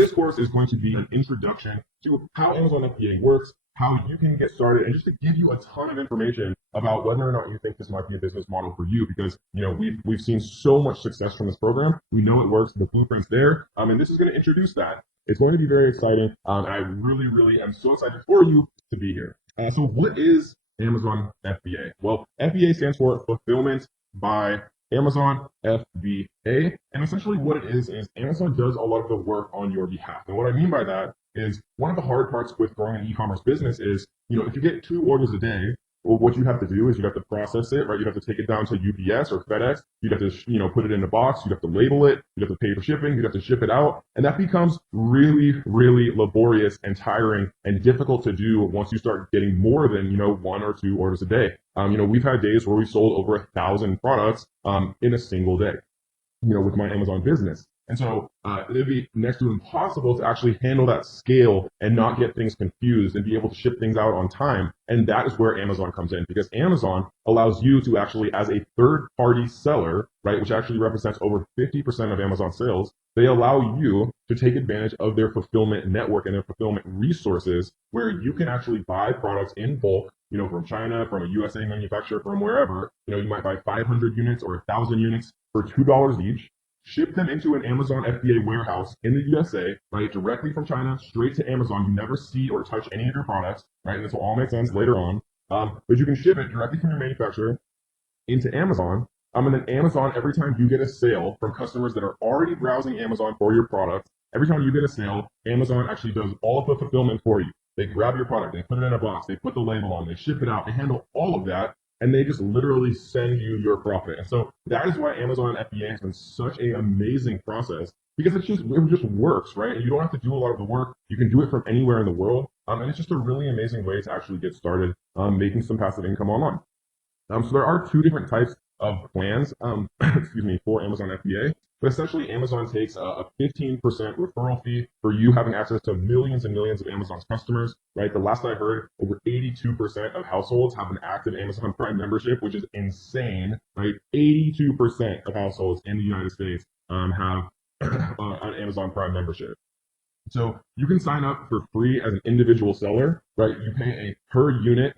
this course is going to be an introduction to how Amazon FBA works, how you can get started, and just to give you a ton of information about whether or not you think this might be a business model for you, because we've seen so much success from this program. We know it works, the blueprint's there, and this is going to introduce that. It's going to be very exciting, and I really am so excited for you to be here. So what is Amazon FBA? Well, FBA stands for Fulfillment by Amazon FBA, and essentially what it is Amazon does a lot of the work on your behalf. And what I mean by that is, one of the hard parts with growing an e-commerce business is, if you get 2 orders a day, well, what you have to do is you have to process it, right? You have to take it down to UPS or FedEx. You'd have to, put it in a box. You'd have to label it. You'd have to pay for shipping. You'd have to ship it out. And that becomes really laborious and tiring and difficult to do once you start getting more than, 1 or 2 orders a day. We've had days where we sold over 1,000 products, in a single day, with my Amazon business. And so it'd be next to impossible to actually handle that scale and not get things confused and be able to ship things out on time. And that is where Amazon comes in, because Amazon allows you to actually, as a third-party seller, right, which actually represents over 50% of Amazon sales, they allow you to take advantage of their fulfillment network and their fulfillment resources, where you can actually buy products in bulk, from China, from a USA manufacturer, from wherever. You might buy 500 units or 1,000 units for $2 each. Ship them into an Amazon FBA warehouse in the USA, right, directly from China, straight to Amazon. You never see or touch any of your products, right, and this will all make sense later on. But you can ship it directly from your manufacturer into Amazon, and then Amazon, every time you get a sale from customers that are already browsing Amazon for your product, every time you get a sale, Amazon actually does all of the fulfillment for you. They grab your product, they put it in a box, they put the label on, they ship it out, they handle all of that, and they just literally send you your profit. And so that is why Amazon FBA has been such an amazing process, because it just works, right? And you don't have to do a lot of the work. You can do it from anywhere in the world. And it's just a really amazing way to actually get started making some passive income online. So there are 2 different types of plans, for Amazon FBA. But essentially, Amazon takes a 15% referral fee for you having access to millions and millions of Amazon's customers, right? The last I heard, over 82% of households have an active Amazon Prime membership, which is insane, right? 82% of households in the United States have an Amazon Prime membership. So you can sign up for free as an individual seller, right? You pay a per unit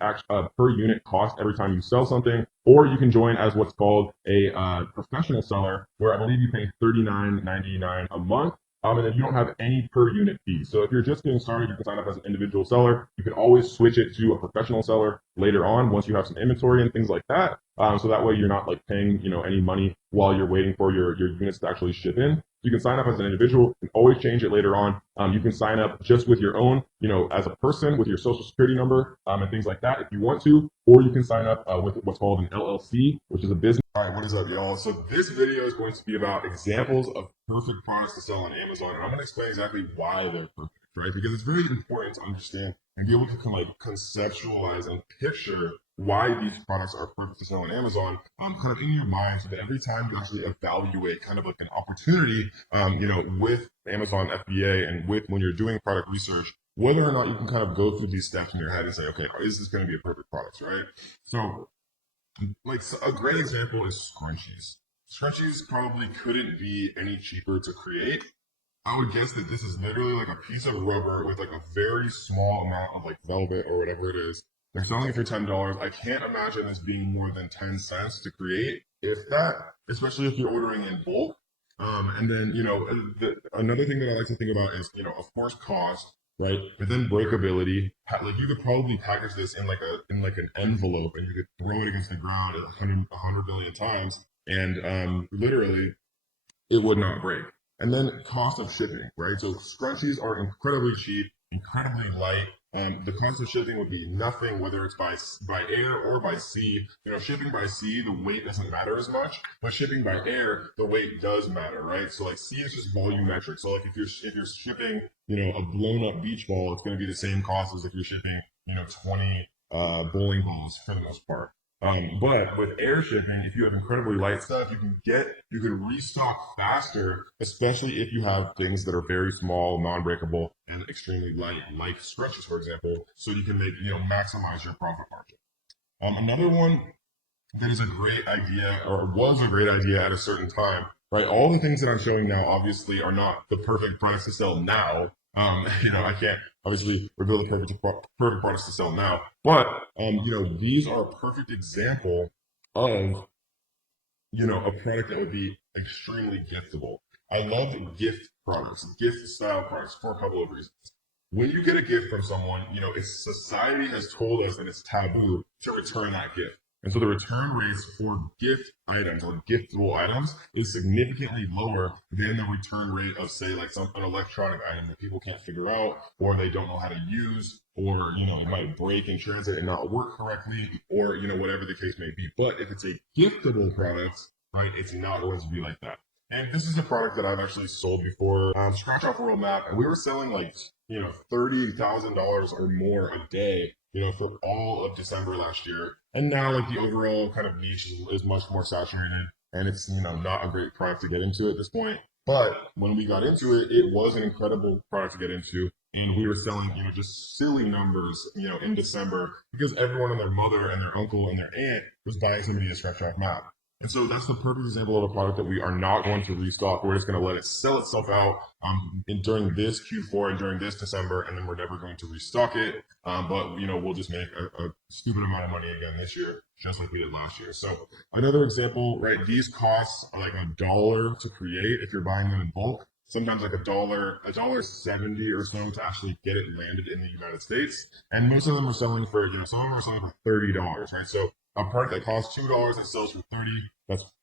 cost every time you sell something, or you can join as what's called a professional seller, where I believe you pay $39.99 a month. And then you don't have any per unit fee. So if you're just getting started, you can sign up as an individual seller. You can always switch it to a professional seller later on once you have some inventory and things like that. So that way you're not paying any money while you're waiting for your units to actually ship in. You can sign up as an individual. You can always change it later on. You can sign up just with your own, as a person with your social security number and things like that if you want to, or you can sign up with what's called an LLC, which is a business. All right, what is up, y'all? So this video is going to be about examples of perfect products to sell on Amazon, and I'm going to explain exactly why they're perfect, right? Because it's very important to understand and be able to conceptualize and picture why these products are perfect to sell on Amazon, kind of in your mind, so that every time you actually evaluate kind of an opportunity, with Amazon FBA and when you're doing product research, whether or not you can kind of go through these steps in your head and say, okay, is this going to be a perfect product, right? So, a great example is scrunchies. Scrunchies probably couldn't be any cheaper to create. I would guess that this is literally like a piece of rubber with a very small amount of velvet or whatever it is. They're selling it for $10. I can't imagine this being more than 10 cents to create, if that, especially if you're ordering in bulk. And then, another thing that I like to think about is, of course, cost, right? But then breakability. You could probably package this in an envelope, and you could throw it against the ground 100 million times, and literally, it would not break. And then cost of shipping, right? So scrunchies are incredibly cheap, incredibly light. The cost of shipping would be nothing, whether it's by air or by sea. Shipping by sea, the weight doesn't matter as much, but shipping by air, the weight does matter, right? So sea is just volumetric. So if you're shipping, a blown up beach ball, it's going to be the same cost as if you're shipping, 20 bowling balls for the most part. But with air shipping, if you have incredibly light stuff, you can restock faster, especially if you have things that are very small, non-breakable, and extremely light, like scrunchies, for example, so you can maximize your profit margin. Another one that is a great idea, or was a great idea at a certain time, right? All the things that I'm showing now obviously are not the perfect products to sell now. I can't obviously reveal the perfect products to sell now, but these are a perfect example of a product that would be extremely giftable. I love gift products, gift style products for a couple of reasons. When you get a gift from someone, society has told us that it's taboo to return that gift. And so the return rates for gift items or giftable items is significantly lower than the return rate of, say, like an electronic item that people can't figure out, or they don't know how to use, or, it might break in transit and not work correctly, or, whatever the case may be. But if it's a giftable product, right, it's not going to be like that. And this is a product that I've actually sold before. Scratch off World Map, and we were selling like, $30,000 or more a day, for all of December last year. And now, like, the overall kind of niche is much more saturated, and it's, not a great product to get into at this point. But when we got into it, it was an incredible product to get into. And we were selling, just silly numbers, in December, because everyone and their mother and their uncle and their aunt was buying somebody a scratch off map. And so that's the perfect example of a product that we are not going to restock. We're just going to let it sell itself out during this Q4 and during this December, and then we're never going to restock it. But we'll just make a stupid amount of money again this year, just like we did last year. So another example, right? These costs are like $1 to create if you're buying them in bulk. Sometimes like $1.70 or so to actually get it landed in the United States. And most of them are selling for, some of them are selling for $30, right? So a product that costs $2 that sells for $30,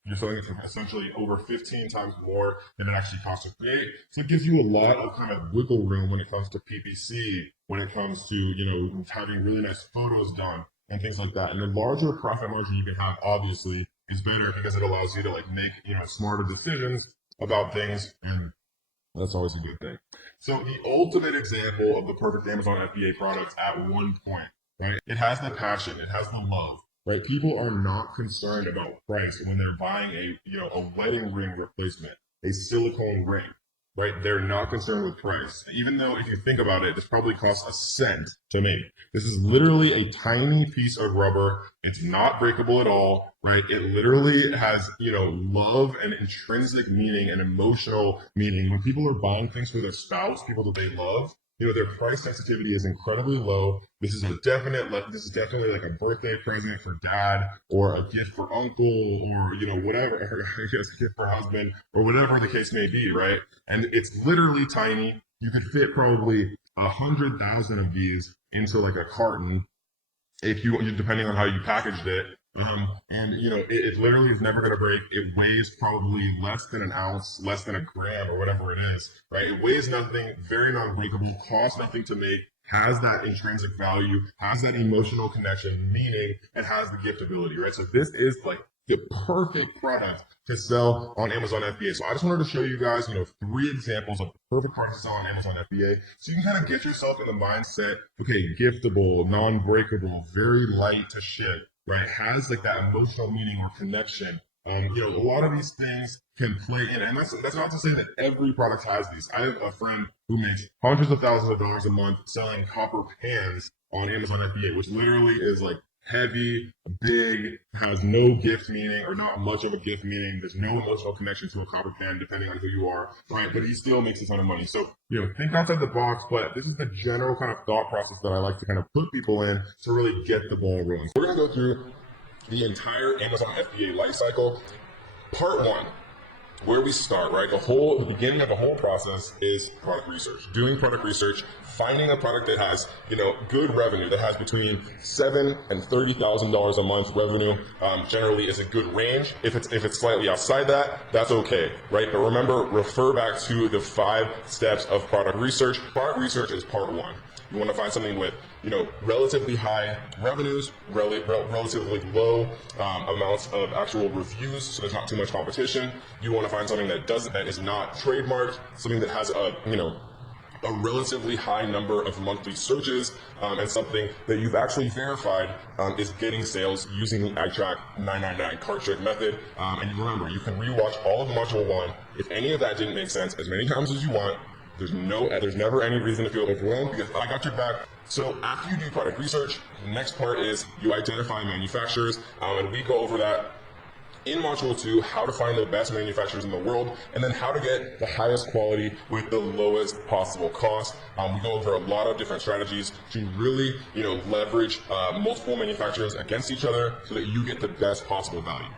you're selling it for essentially over 15 times more than it actually costs to create. So it gives you a lot of kind of wiggle room when it comes to PPC, when it comes to, having really nice photos done and things like that. And the larger profit margin you can have, obviously, is better because it allows you to make, smarter decisions about things, and that's always a good thing. So the ultimate example of the perfect Amazon FBA product at one point, right? It has the passion, it has the love. Right, people are not concerned about price when they're buying a wedding ring replacement, a silicone ring. Right, they're not concerned with price. Even though if you think about it, this probably costs a cent to make. This is literally a tiny piece of rubber. It's not breakable at all. Right, it literally has love and intrinsic meaning and emotional meaning. When people are buying things for their spouse, people that they love, their price sensitivity is incredibly low. This is definitely like a birthday present for dad, or a gift for uncle, or whatever, or I guess a gift for husband, or whatever the case may be, right? And it's literally tiny. You could fit probably 100,000 of these into like a carton, if depending on how you packaged it. It literally is never going to break. It weighs probably less than an ounce, less than a gram, or whatever it is, right? It weighs nothing, very non-breakable, costs nothing to make, has that intrinsic value, has that emotional connection, meaning, and has the giftability, right? So this is like the perfect product to sell on Amazon FBA. So I just wanted to show you guys, 3 examples of the perfect product to sell on Amazon FBA. So you can kind of get yourself in the mindset, okay, giftable, non-breakable, very light to ship, right? Has like that emotional meaning or connection. A lot of these things can play in, and that's not to say that every product has these. I have a friend who makes hundreds of thousands of dollars a month selling copper pans on Amazon FBA, which literally is like heavy, big, has no gift meaning or not much of a gift meaning. There's no emotional connection to a copper pan depending on who you are, right? But he still makes a ton of money. So, think outside the box, but this is the general kind of thought process that I like to kind of put people in to really get the ball rolling. So we're going to go through the entire Amazon FBA lifecycle. Part 1, where we start, right? The beginning of the whole process is product research. Doing product research, finding a product that has, good revenue, that has between $7,000 and $30,000 a month revenue, generally is a good range. If it's slightly outside that, that's okay, right? But remember, refer back to the 5 steps of product research. Product research is part 1. You want to find something with, relatively high revenues, relatively low amounts of actual reviews, so there's not too much competition. You want to find something that is not trademarked, something that has a relatively high number of monthly searches, and something that you've actually verified is getting sales using the iTrack 999 cart trick method. And remember, you can rewatch all of module 1. If any of that didn't make sense, as many times as you want. There's never any reason to feel overwhelmed because I got your back. So after you do product research, the next part is you identify manufacturers, and we go over that In Module 2, how to find the best manufacturers in the world, and then how to get the highest quality with the lowest possible cost. We go over a lot of different strategies to really, leverage multiple manufacturers against each other so that you get the best possible value.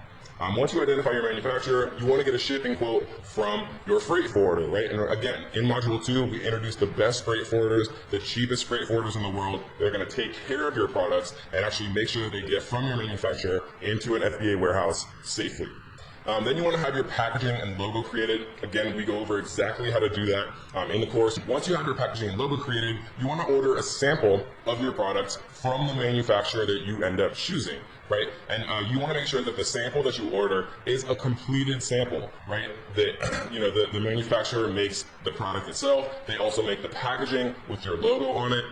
Once you identify your manufacturer, you want to get a shipping quote from your freight forwarder, right? And again, in Module 2, we introduce the best freight forwarders, the cheapest freight forwarders in the world. They're going to take care of your products and actually make sure that they get from your manufacturer into an FBA warehouse safely. Then you want to have your packaging and logo created. Again, we go over exactly how to do that in the course. Once you have your packaging and logo created, you want to order a sample of your products from the manufacturer that you end up choosing, right? And you want to make sure that the sample that you order is a completed sample, right? That the manufacturer makes the product itself. They also make the packaging with your logo on it.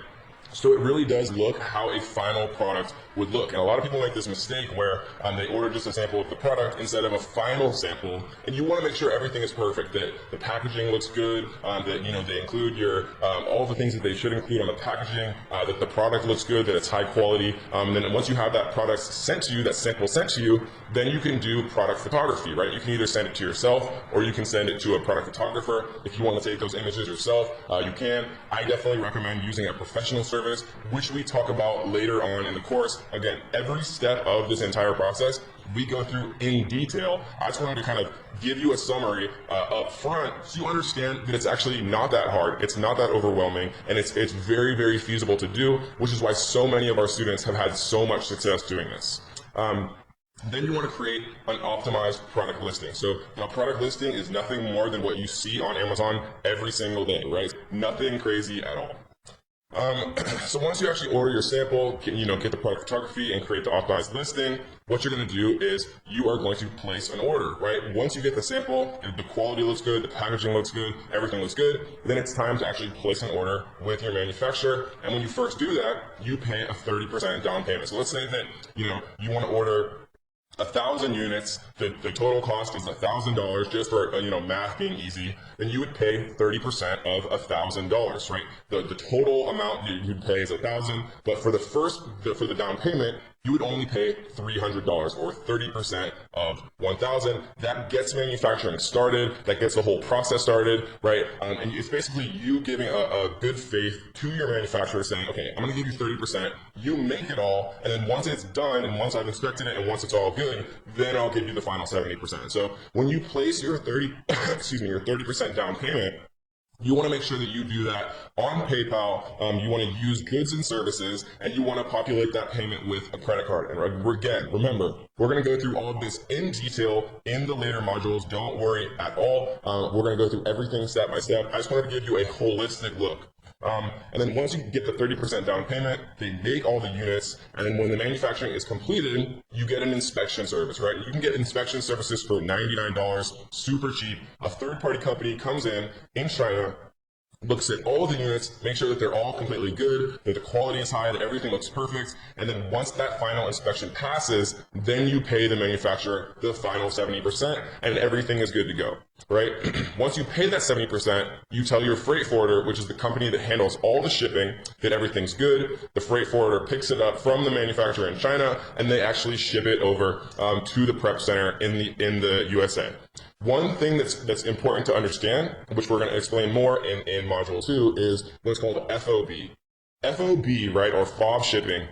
So it really does look how a final product would look. And a lot of people make this mistake where they order just a sample of the product instead of a final sample. And you want to make sure everything is perfect, that the packaging looks good, that they include your all the things that they should include on the packaging, that the product looks good, that it's high quality. And then once you have that product sent to you, that sample sent to you, then you can do product photography, right? You can either send it to yourself or you can send it to a product photographer. If you want to take those images yourself, you can. I definitely recommend using a professional service, which we talk about later on in the course. Again, every step of this entire process we go through in detail. I just wanted to kind of give you a summary up front so you understand that it's actually not that hard, it's not that overwhelming, and it's very, very feasible to do, which is why so many of our students have had so much success doing this. Then you want to create an optimized product listing. So a product listing is nothing more than what you see on Amazon every single day, right? Nothing crazy at all. So once you actually order your sample, get the product photography and create the optimized listing, what you're going to do is you are going to place an order, right? Once you get the sample, and the quality looks good, the packaging looks good, everything looks good, then it's time to actually place an order with your manufacturer. And when you first do that, you pay a 30% down payment. So let's say that, you want to order 1,000 units, the total cost is $1,000, just for math being easy, then you would pay 30% of $1,000, right? The total amount you'd pay is $1,000, but for the down payment, you would only pay $300 or 30% of $1,000. That gets manufacturing started, that gets the whole process started, right? And it's basically you giving a good faith to your manufacturer saying, okay, I'm gonna give you 30%, you make it all, and then once it's done, and once I've inspected it, and once it's all good, then I'll give you the final 70%. So when you place your 30% down payment, you want to make sure that you do that on PayPal. You want to use goods and services, and you want to populate that payment with a credit card. And again, remember, we're going to go through all of this in detail in the later modules. Don't worry at all. We're going to go through everything step by step. I just wanted to give you a holistic look. And then once you get the 30% down payment, they make all the units, and then when the manufacturing is completed, you get an inspection service, right? You can get inspection services for $99, super cheap. A third-party company comes in China, looks at all of the units, make sure that they're all completely good, that the quality is high, that everything looks perfect, and then once that final inspection passes, then you pay the manufacturer the final 70%, and everything is good to go, right? Once you pay that 70%, you tell your freight forwarder, which is the company that handles all the shipping, that everything's good. The freight forwarder picks it up from the manufacturer in China, and they actually ship it over to the prep center in the USA. One thing that's important to understand, which we're going to explain more in Module 2, is what's called FOB. FOB, right, or FOB shipping,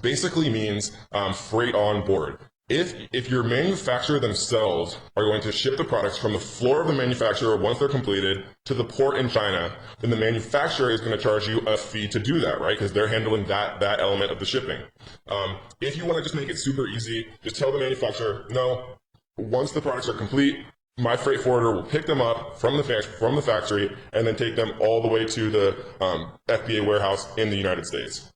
basically means freight on board. If your manufacturer themselves are going to ship the products from the floor of the manufacturer once they're completed to the port in China, then the manufacturer is going to charge you a fee to do that, right? Because they're handling that element of the shipping. If you want to just make it super easy, just tell the manufacturer, no, once the products are complete, my freight forwarder will pick them up from the factory and then take them all the way to the FBA warehouse in the United States.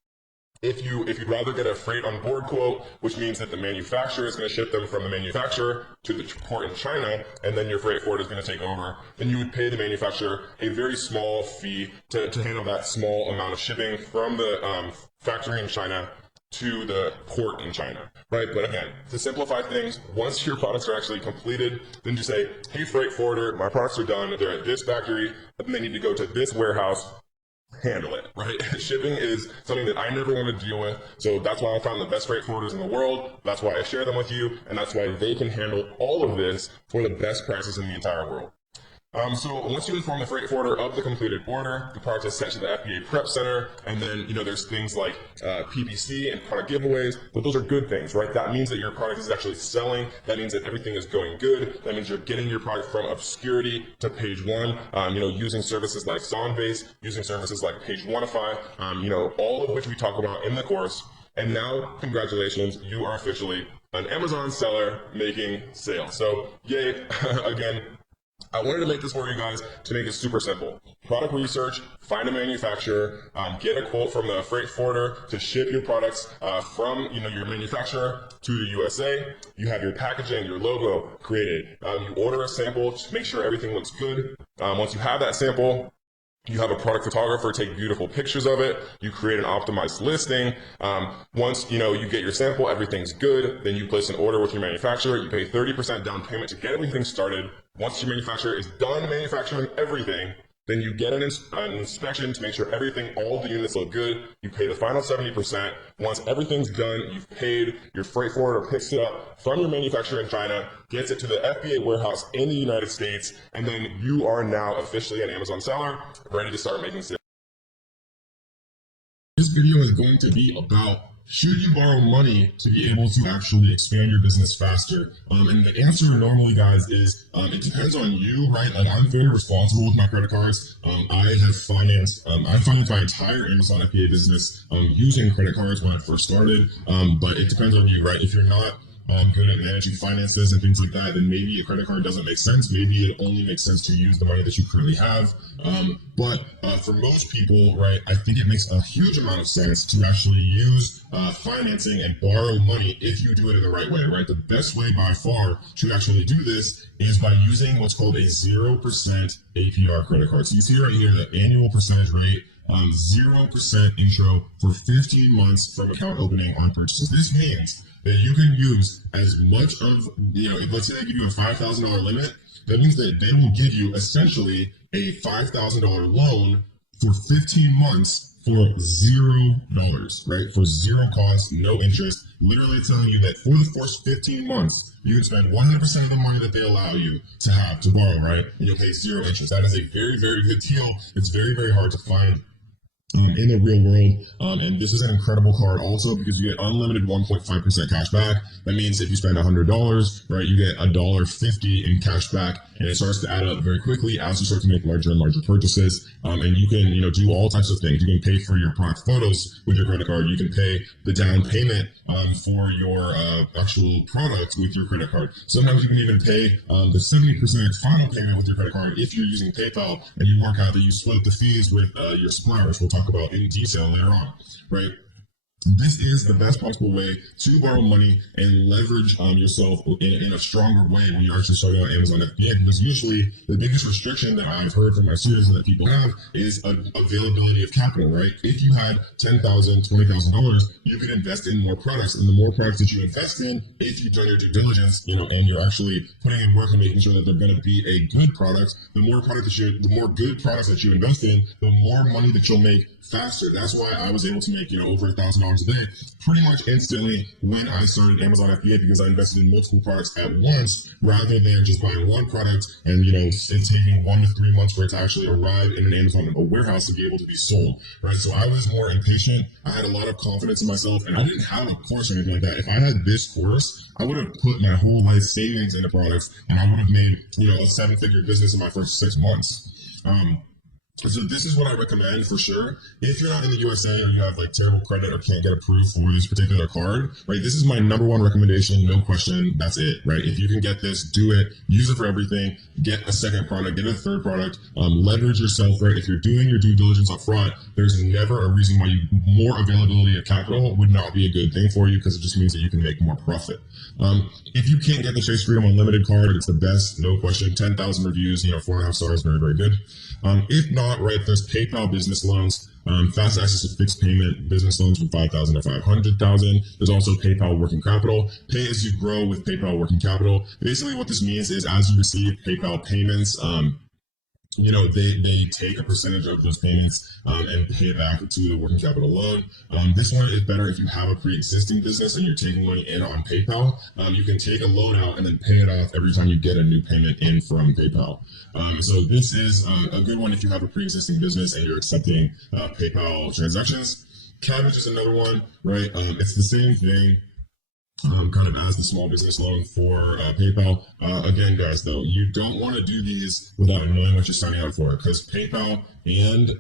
If you'd rather get a freight on board quote, which means that the manufacturer is going to ship them from the manufacturer to the port in China, and then your freight forwarder is going to take over, then you would pay the manufacturer a very small fee to handle that small amount of shipping from the factory in China to the port in China, right? But again, to simplify things, once your products are actually completed, then just say, hey, freight forwarder, my products are done, they're at this factory, and they need to go to this warehouse. handle it, right? Shipping is something that I never want to deal with. So that's why I found the best freight forwarders in the world. That's why I share them with you. And that's why they can handle all of this for the best prices in the entire world. So once you inform the freight forwarder of the completed order, the product is sent to the FBA prep center, and then there's things like PPC and product giveaways, but those are good things, right? That means that your product is actually selling. That means that everything is going good. That means you're getting your product from obscurity to page one. Using services like Sonbase, using services like Page Oneify, all of which we talk about in the course. And now, congratulations, you are officially an Amazon seller making sales. So, yay! Again, I wanted to make this for you guys to make it super simple. Product research, find a manufacturer, get a quote from the freight forwarder to ship your products from your manufacturer to the USA. You have your packaging, your logo created. You order a sample to make sure everything looks good. Once you have that sample, you have a product photographer take beautiful pictures of it. You create an optimized listing. Once you get your sample, everything's good. Then you place an order with your manufacturer. You pay 30% down payment to get everything started. Once your manufacturer is done manufacturing everything, then you get an inspection to make sure all the units look good. You pay the final 70%. Once everything's done, you've paid, your freight forwarder picks it up from your manufacturer in China, gets it to the FBA warehouse in the United States, and then you are now officially an Amazon seller, ready to start making sales. This video is going to be about, should you borrow money to be able to actually expand your business faster? And the answer normally, guys, is it depends on you, right? Like, I'm very responsible with my credit cards. I financed my entire Amazon FBA business using credit cards when I first started. But it depends on you, right? If you're not good at managing finances and things like that, then maybe a credit card doesn't make sense. Maybe it only makes sense to use the money that you currently have. But for most people, right, I think it makes a huge amount of sense to actually use financing and borrow money if you do it in the right way, right? The best way by far to actually do this is by using what's called a 0% APR credit card. So you see right here the annual percentage rate, 0% intro for 15 months from account opening on purchases. This means that you can use as much of, let's say they give you a $5,000 limit, that means that they will give you essentially a $5,000 loan for 15 months for $0, right? For zero cost, no interest, literally telling you that for the first 15 months, you can spend 100% of the money that they allow you to have to borrow, right? And you'll pay zero interest. That is a very, very good deal. It's very, very hard to find in the real world. And this is an incredible card also because you get unlimited 1.5% cash back. That means if you spend $100, right, you get $1.50 in cash back, and it starts to add up very quickly as you start to make larger and larger purchases. And you can, do all types of things. You can pay for your product photos with your credit card. You can pay the down payment for your actual product with your credit card. Sometimes you can even pay the 70% final payment with your credit card if you're using PayPal and you work out that you split the fees with your supplier, which we'll talk about in detail later on, right? This is the best possible way to borrow money and leverage yourself in a stronger way when you're actually starting on Amazon FBA, because usually the biggest restriction that I've heard from my students and that people have is availability of capital, right? If you had $10,000, $20,000, you could invest in more products, and the more products that you invest in, if you've done your due diligence, and you're actually putting in work and making sure that they're going to be a good product, the more good products that you invest in, the more money that you'll make faster. That's why I was able to make, over $1,000 a day pretty much instantly when I started Amazon FBA, because I invested in multiple products at once rather than just buying one product and, it taking 1 to 3 months for it to actually arrive in an Amazon warehouse to be able to be sold, right? So I was more impatient. I had a lot of confidence in myself, and I didn't have a course or anything like that. If I had this course, I would have put my whole life savings into products, and I would have made, a 7-figure business in my first 6 months. So this is what I recommend for sure. If you're not in the USA or you have terrible credit or can't get approved for this particular card, right? This is my #1 recommendation, no question. That's it, right? If you can get this, do it. Use it for everything. Get a second product, get a third product. Leverage yourself, right? If you're doing your due diligence up front, there's never a reason why more availability of capital would not be a good thing for you, because it just means that you can make more profit. If you can't get the Chase Freedom Unlimited card, it's the best, no question. 10,000 reviews, 4.5 stars, very, very good. If not, right, there's PayPal business loans, fast access to fixed payment business loans from $5,000 to $500,000. There's also PayPal working capital, pay as you grow with PayPal working capital. Basically what this means is as you receive PayPal payments, they take a percentage of those payments and pay it back to the working capital loan. This one is better if you have a pre-existing business and you're taking money in on PayPal. You can take a loan out and then pay it off every time you get a new payment in from PayPal. So this is a good one if you have a pre-existing business and you're accepting PayPal transactions. Cabbage is another one, right? It's the same thing kind of as the small business loan for PayPal. Again, guys, though, you don't want to do these without knowing what you're signing up for, because PayPal and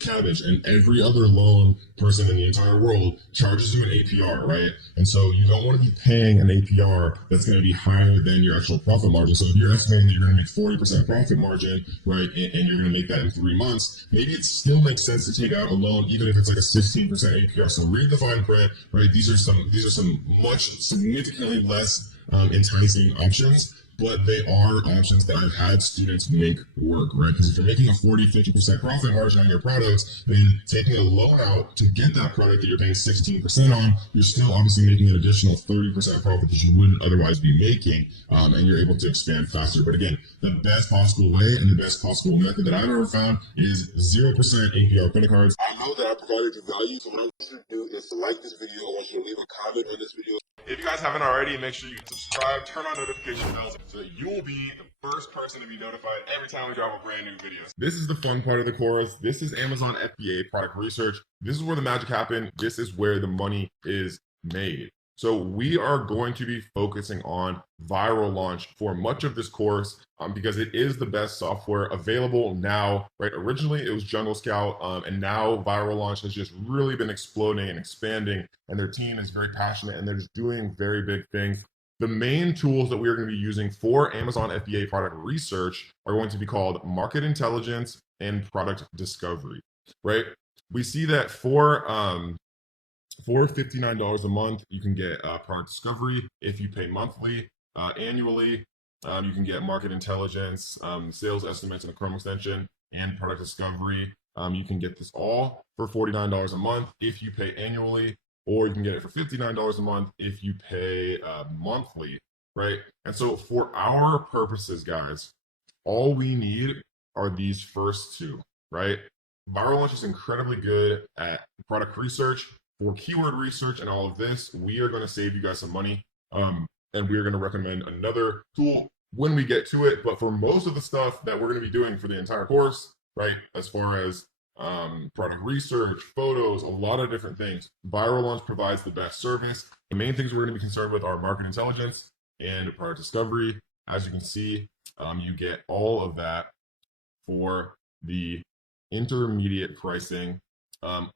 Cabbage and every other loan person in the entire world charges you an APR, right? And so you don't want to be paying an APR that's going to be higher than your actual profit margin. So if you're estimating that you're going to make 40% profit margin, right, and you're going to make that in 3 months, maybe it still makes sense to take out a loan, even if it's like a 16% APR. So read the fine print, right? These are some much significantly less enticing options, but they are options that I've had students make work, right? Because if you're making a 40-50% profit margin on your products, then taking a loan out to get that product that you're paying 16% on, you're still obviously making an additional 30% profit that you wouldn't otherwise be making, and you're able to expand faster. But again, the best possible way and the best possible method that I've ever found is 0% APR credit cards. I know that I provided you value, so what I want you to do is to like this video. I want you to leave a comment on this video. If you guys haven't already, make sure you subscribe, turn on notification bells, so that you will be the first person to be notified every time we drop a brand new video. This is the fun part of the course. This is Amazon FBA product research. This is where the magic happens. This is where the money is made. So we are going to be focusing on viral launch for much of this course because it is the best software available now, right? Originally it was Jungle Scout, and now viral launch has just really been exploding and expanding, and their team is very passionate and they're just doing very big things. The main tools that we are going to be using for Amazon FBA product research are going to be called market intelligence and product discovery, right? We see that for $59 a month, you can get product discovery. If you pay monthly, annually, you can get market intelligence, sales estimates, and a Chrome extension, and product discovery. You can get this all for $49 a month if you pay annually, or you can get it for $59 a month if you pay monthly, right? And so for our purposes, guys, all we need are these first two, right? Viral Launch is incredibly good at product research. For keyword research and all of this, we are going to save you guys some money, and we are going to recommend another tool when we get to it. But for most of the stuff that we're going to be doing for the entire course, right, as far as product research, photos, a lot of different things, Viral Launch provides the best service. The main things we're going to be concerned with are market intelligence and product discovery. As you can see, you get all of that for the intermediate pricing.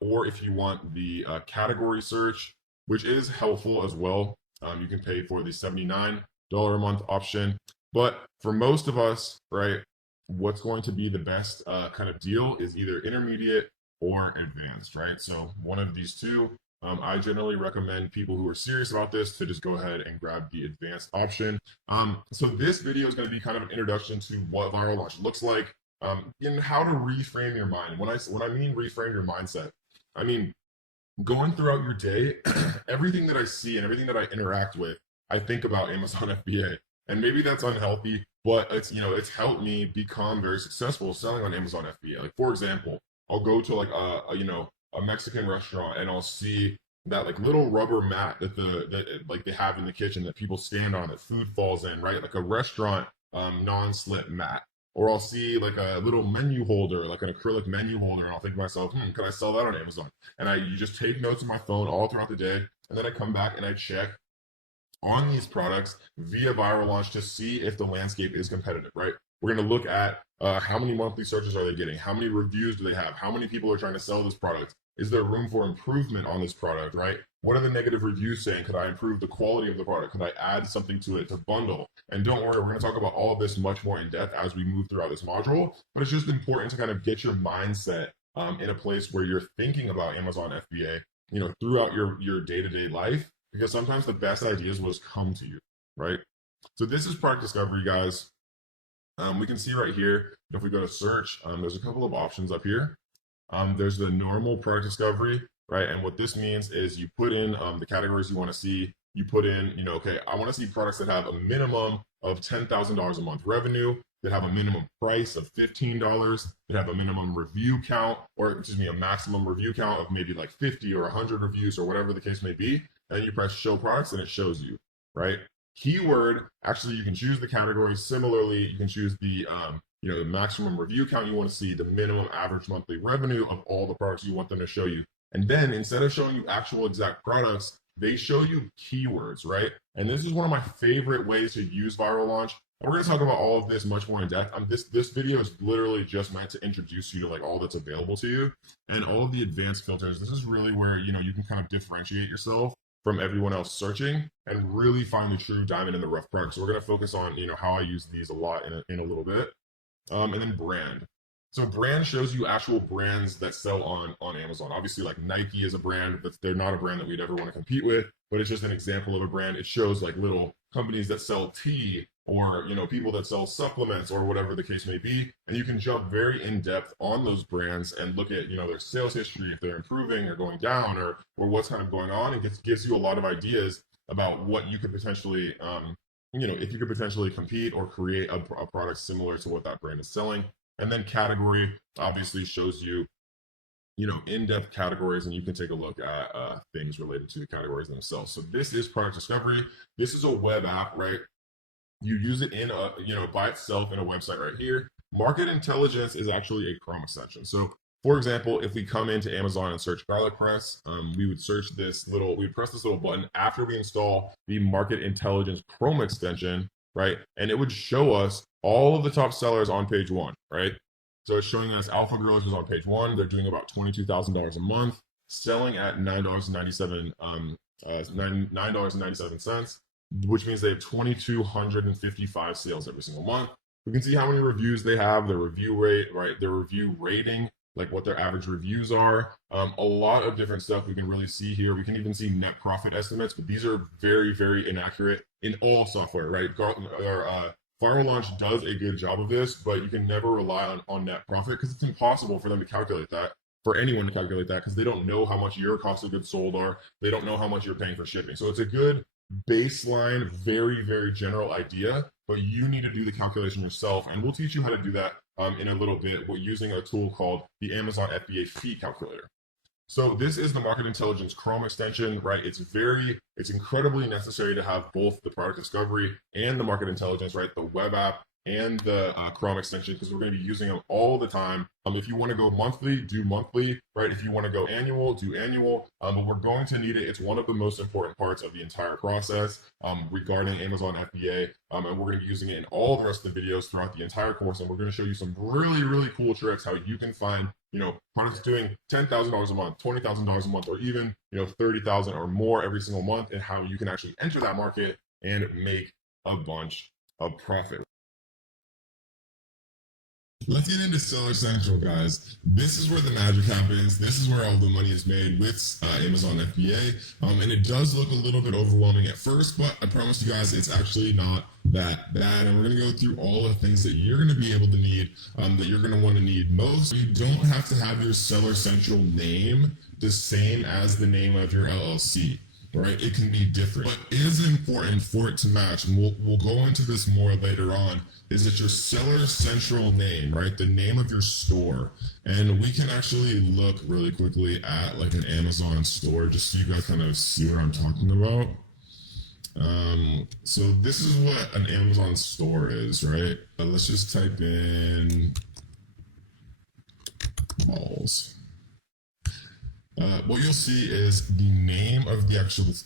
Or if you want the category search, which is helpful as well, you can pay for the $79 a month option. But for most of us, right, what's going to be the best kind of deal is either intermediate or advanced, right? So one of these two, I generally recommend people who are serious about this to just go ahead and grab the advanced option. So this video is going to be kind of an introduction to what Viral Launch looks like. In how to reframe your mind. When I mean reframe your mindset, I mean going throughout your day, everything that I see and everything that I interact with, I think about Amazon FBA. And maybe that's unhealthy, but it's helped me become very successful selling on Amazon FBA. Like, for example, I'll go to like a Mexican restaurant and I'll see that like little rubber mat that like they have in the kitchen that people stand on that food falls in, right? Like a restaurant non-slip mat. Or I'll see like a little menu holder, like an acrylic menu holder, and I'll think to myself, can I sell that on Amazon? And you just take notes on my phone all throughout the day, and then I come back and I check on these products via Viral Launch to see if the landscape is competitive, right? We're going to look at how many monthly searches are they getting? How many reviews do they have? How many people are trying to sell this product? Is there room for improvement on this product, right? What are the negative reviews saying? Could I improve the quality of the product? Could I add something to it to bundle? And don't worry, we're going to talk about all of this much more in depth as we move throughout this module, but it's just important to kind of get your mindset in a place where you're thinking about Amazon FBA, throughout your day-to-day life, because sometimes the best ideas will just come to you, right? So this is product discovery, guys. We can see right here, if we go to search, there's a couple of options up here. There's the normal product discovery, right? And what this means is you put in the categories you want to see. You put in, okay, I want to see products that have a minimum of $10,000 a month revenue. that have a minimum price of $15, that have a minimum review count, or excuse me, a maximum review count of maybe like 50 or 100 reviews or whatever the case may be. And you press show products and it shows you, right? Keyword, actually you can choose the category. Similarly, you can choose the the maximum review count you want to see, the minimum average monthly revenue of all the products you want them to show you. And then instead of showing you actual exact products, they show you keywords, right? And this is one of my favorite ways to use Viral Launch. And we're going to talk about all of this much more in depth. This video is literally just meant to introduce you to like all that's available to you and all of the advanced filters. This is really where you can kind of differentiate yourself from everyone else searching and really find the true diamond in the rough product. So we're going to focus on how I use these a lot in a little bit. And then brand. So brand shows you actual brands that sell on Amazon. Obviously, like Nike is a brand, but they're not a brand that we'd ever want to compete with, but it's just an example of a brand. It shows like little companies that sell tea or people that sell supplements or whatever the case may be. And you can jump very in depth on those brands and look at their sales history, if they're improving or going down or what's kind of going on. It gives you a lot of ideas about what you could potentially if you could potentially compete or create a product similar to what that brand is selling. And then category obviously shows you, in-depth categories, and you can take a look at things related to the categories themselves. So this is product discovery. This is a web app, right? You use it in by itself in a website right here. Market intelligence is actually a Chrome extension. So for example, if we come into Amazon and search garlic press, we would press this little button after we install the market intelligence Chrome extension, right? And it would show us all of the top sellers on page 1, right? So it's showing us Alpha Grillers is on page 1. They're doing about $22,000 a month, selling at $9.97, which means they have 2,255 sales every single month. We can see how many reviews they have, their review rate, right? Their review rating, like what their average reviews are. A lot of different stuff we can really see here. We can even see net profit estimates, but these are very, very inaccurate in all software, right? Viral Launch does a good job of this, but you can never rely on net profit because it's impossible for them to calculate that, for anyone to calculate that, because they don't know how much your cost of goods sold are. They don't know how much you're paying for shipping. So it's a good baseline, very, very general idea, but you need to do the calculation yourself. And we'll teach you how to do that in a little bit. We're using a tool called the Amazon FBA fee calculator. So this is the Market Intelligence Chrome extension, right? It's incredibly necessary to have both the product discovery and the market intelligence, right? The web app and the Chrome extension, because we're going to be using them all the time. If you want to go monthly, do monthly, right? If you want to go annual, do annual. But we're going to need it. It's one of the most important parts of the entire process regarding Amazon FBA. And we're going to be using it in all the rest of the videos throughout the entire course. And we're going to show you some really, really cool tricks how you can find products doing $10,000 a month, $20,000 a month, or even $30,000 or more every single month, and how you can actually enter that market and make a bunch of profit. Let's get into Seller Central, guys. This is where the magic happens. This is where all the money is made with Amazon FBA. And it does look a little bit overwhelming at first, but I promise you guys it's actually not that bad. And we're going to go through all the things that you're going to be able to need, that you're going to want to need most. You don't have to have your Seller Central name the same as the name of your LLC. Right? It can be different, but it is important for it to match. And we'll go into this more later on. Is it your Seller Central name, right? The name of your store. And we can actually look really quickly at like an Amazon store, just so you guys kind of see what I'm talking about. So this is what an Amazon store is, right? Let's just type in malls. What you'll see is the name of the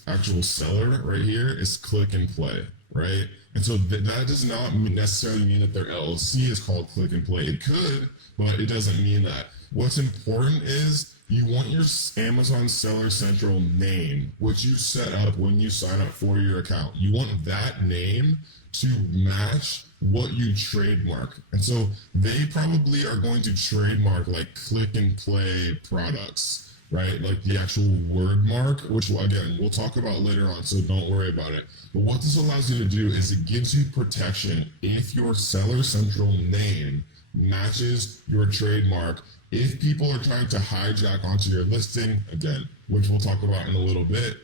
actual seller right here is Click and Play, right? And so that does not necessarily mean that their LLC is called Click and Play. It could, but it doesn't mean that. What's important is you want your Amazon Seller Central name, which you set up when you sign up for your account. You want that name to match what you trademark. And so they probably are going to trademark like Click and Play products, right? Like the actual word mark, which again, we'll talk about later on, so don't worry about it. But what this allows you to do is it gives you protection if your Seller Central name matches your trademark. If people are trying to hijack onto your listing, again, which we'll talk about in a little bit,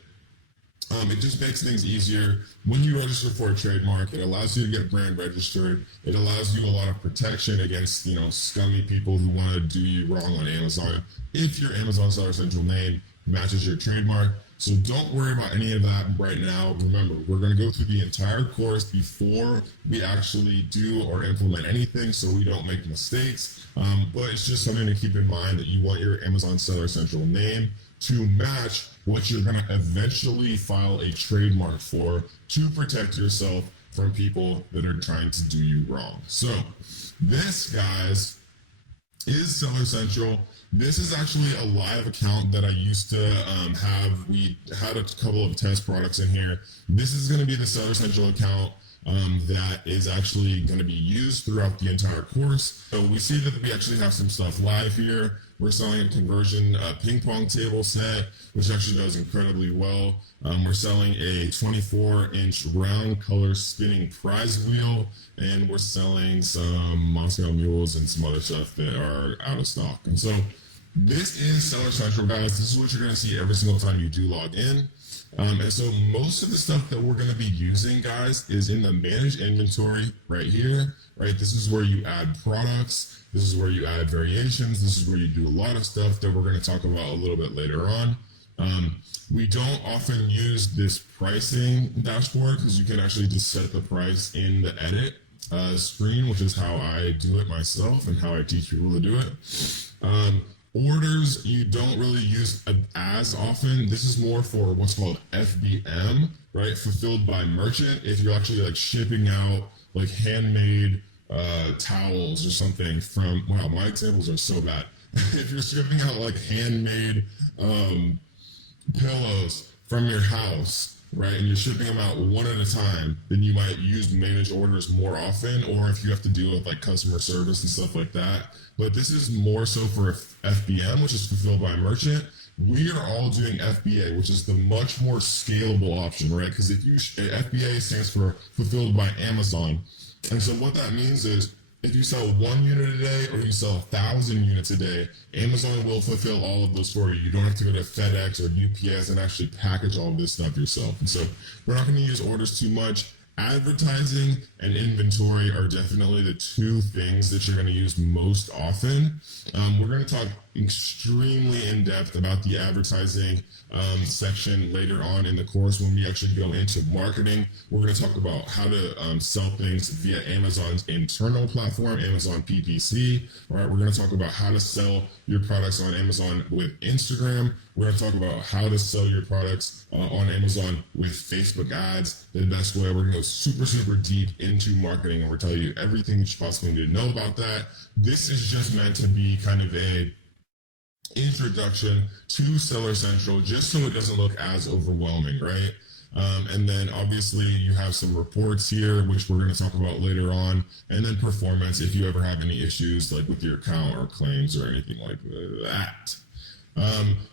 It just makes things easier. When you register for a trademark, it allows you to get brand registered. It allows you a lot of protection against, scummy people who want to do you wrong on Amazon. If your Amazon Seller Central name matches your trademark. So don't worry about any of that right now. Remember, we're going to go through the entire course before we actually do or implement anything so we don't make mistakes. But it's just something to keep in mind that you want your Amazon Seller Central name to match what you're going to eventually file a trademark for to protect yourself from people that are trying to do you wrong. So this, guys, is Seller Central. This is actually a live account that I used to have. We had a couple of test products in here. This is going to be the Seller Central account that is actually going to be used throughout the entire course. So we see that we actually have some stuff live here. We're selling a conversion ping pong table set, which actually does incredibly well. We're selling a 24-inch round color spinning prize wheel, and we're selling some Moscow mules and some other stuff that are out of stock. And so this is Seller Central, guys. This is what you're going to see every single time you do log in. And so most of the stuff that we're going to be using, guys, is in the manage inventory right here, right? This is where you add products. This is where you add variations. This is where you do a lot of stuff that we're going to talk about a little bit later on. We don't often use this pricing dashboard because you can actually just set the price in the edit screen, which is how I do it myself and how I teach people to do it. Orders you don't really use as often. This is more for what's called FBM, right? Fulfilled by merchant. If you're actually like shipping out like handmade towels or something from, wow, my examples are so bad. If you're shipping out like handmade pillows from your house, right, and you're shipping them out one at a time, then you might use manage orders more often, or if you have to deal with like customer service and stuff like that. But this is more so for FBM, which is fulfilled by merchant. We are all doing FBA, which is the much more scalable option, right? Because if you FBA stands for fulfilled by Amazon, and so what that means is if you sell 1 unit a day or you sell 1,000 units a day, Amazon will fulfill all of those for you. You don't have to go to FedEx or UPS and actually package all of this stuff yourself. And so we're not going to use orders too much. Advertising and inventory are definitely the two things that you're going to use most often. We're going to talk extremely in depth about the advertising section later on in the course. When we actually go into marketing, we're going to talk about how to sell things via Amazon's internal platform, Amazon PPC. All right, we're going to talk about how to sell your products on Amazon with Instagram. We're going to talk about how to sell your products on Amazon with Facebook ads, the best way. We're going to go super deep into marketing, and we're telling you everything that you possibly need to know about that. This is just meant to be kind of a introduction to Seller Central, just so it doesn't look as overwhelming, right? And then obviously you have some reports here, which we're going to talk about later on, and then performance if you ever have any issues like with your account or claims or anything like that.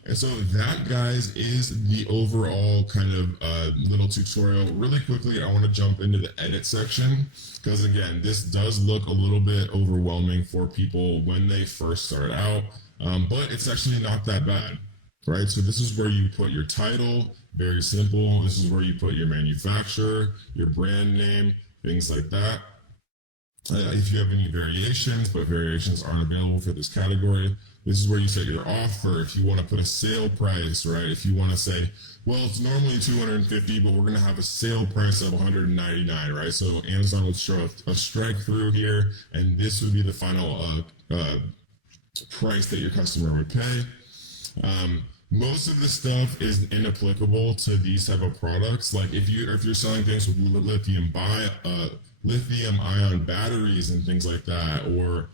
And so that, guys, is the overall kind of little tutorial. Really quickly, I want to jump into the edit section because, again, this does look a little bit overwhelming for people when they first start out, but it's actually not that bad, right? So this is where you put your title, very simple. This is where you put your manufacturer, your brand name, things like that. If you have any variations, but variations aren't available for this category, this is where you set your offer. If you want to put a sale price, right? If you want to say, well, it's normally $250, but we're going to have a sale price of $199, right? So Amazon would show a strike through here, and this would be the final price that your customer would pay. Most of the stuff is inapplicable to these type of products. Like if you're selling things with lithium ion batteries and things like that, or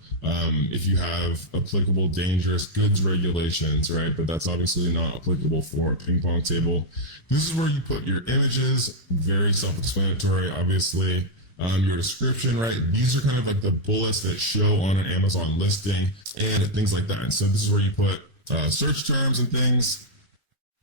if you have applicable dangerous goods regulations, right? But that's obviously not applicable for a ping pong table. This is where you put your images, very self-explanatory, obviously. Your description, right? These are kind of like the bullets that show on an Amazon listing and things like that. And so this is where you put search terms and things.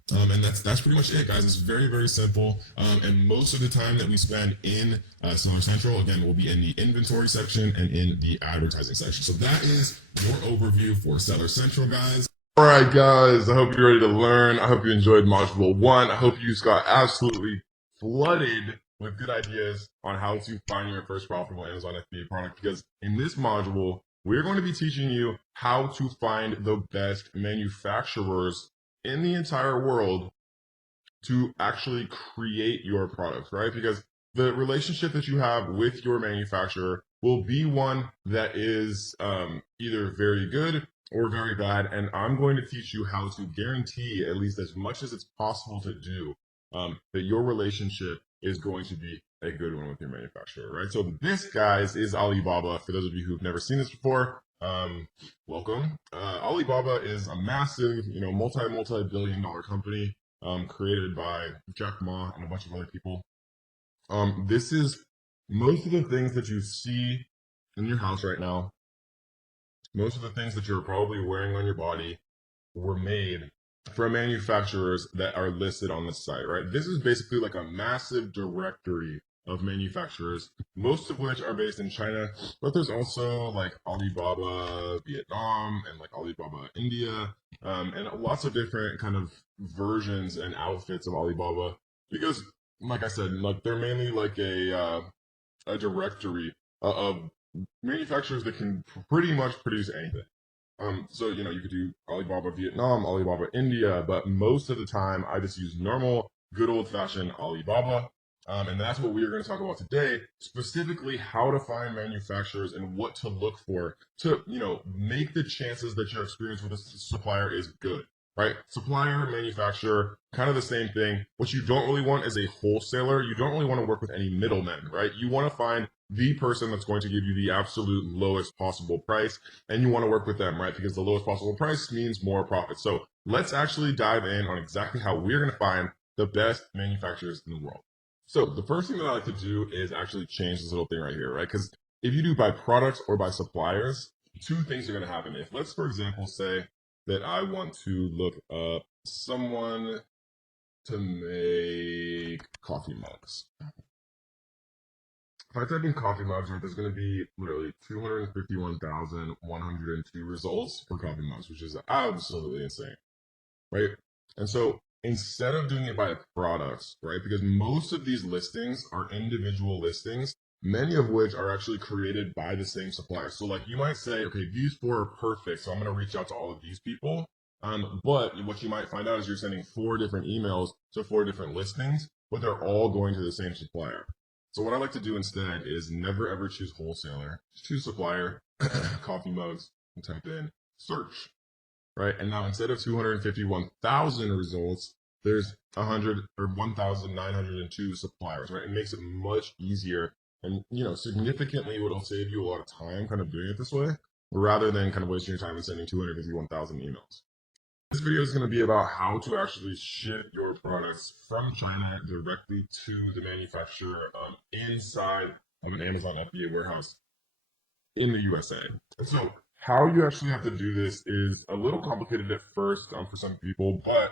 And that's pretty much it, guys. It's very simple. And most of the time that we spend in Seller Central, again, will be in the inventory section and in the advertising section. So that is your overview for Seller Central, guys. All right, guys, I hope you're ready to learn. I hope you enjoyed Module 1. I hope you just got absolutely flooded with good ideas on how to find your first profitable Amazon FBA product, because in this module, we're going to be teaching you how to find the best manufacturers in the entire world to actually create your products, right? Because the relationship that you have with your manufacturer will be one that is either very good or very bad. And I'm going to teach you how to guarantee, at least as much as it's possible to do, that your relationship is going to be a good one with your manufacturer, right? So this, guys, is Alibaba. For those of you who've never seen this before, welcome. Alibaba is a massive, multi-billion dollar company created by Jack Ma and a bunch of other people. This is most of the things that you see in your house right now. Most of the things that you're probably wearing on your body were made from manufacturers that are listed on the site, right? This is basically like a massive directory of manufacturers, most of which are based in China, but there's also like Alibaba Vietnam and like Alibaba India, and lots of different kind of versions and outfits of Alibaba, because like I said, like they're mainly like a directory of manufacturers that can pretty much produce anything. So you could do Alibaba Vietnam, Alibaba India, but most of the time I just use normal, good old fashioned Alibaba. And that's what we are going to talk about today, specifically how to find manufacturers and what to look for to, make the chances that your experience with a supplier is good, right? Supplier, manufacturer, kind of the same thing. What you don't really want is a wholesaler. You don't really want to work with any middlemen, right? You want to find the person that's going to give you the absolute lowest possible price, and you want to work with them, right? Because the lowest possible price means more profit. So let's actually dive in on exactly how we're going to find the best manufacturers in the world. So the first thing that I like to do is actually change this little thing right here, right? Because if you do by products or by suppliers, two things are going to happen. If let's, for example, say that I want to look up someone to make coffee mugs. If I type in coffee mugs, there's going to be literally 251,102 results for coffee mugs, which is absolutely insane, right? And so instead of doing it by products, right, because most of these listings are individual listings, many of which are actually created by the same supplier. So like you might say, okay, these four are perfect, so I'm going to reach out to all of these people. But what you might find out is you're sending 4 different emails to 4 different listings, but they're all going to the same supplier. So what I like to do instead is never ever choose wholesaler, just choose supplier, coffee mugs, and type in search, right? And now instead of 251,000 results, there's 100 or 1,902 suppliers, right? It makes it much easier, and significantly it'll save you a lot of time kind of doing it this way, rather than kind of wasting your time and sending 251,000 emails. This video is going to be about how to actually ship your products from China directly to the manufacturer inside of an Amazon FBA warehouse in the USA. And so how you actually have to do this is a little complicated at first for some people, but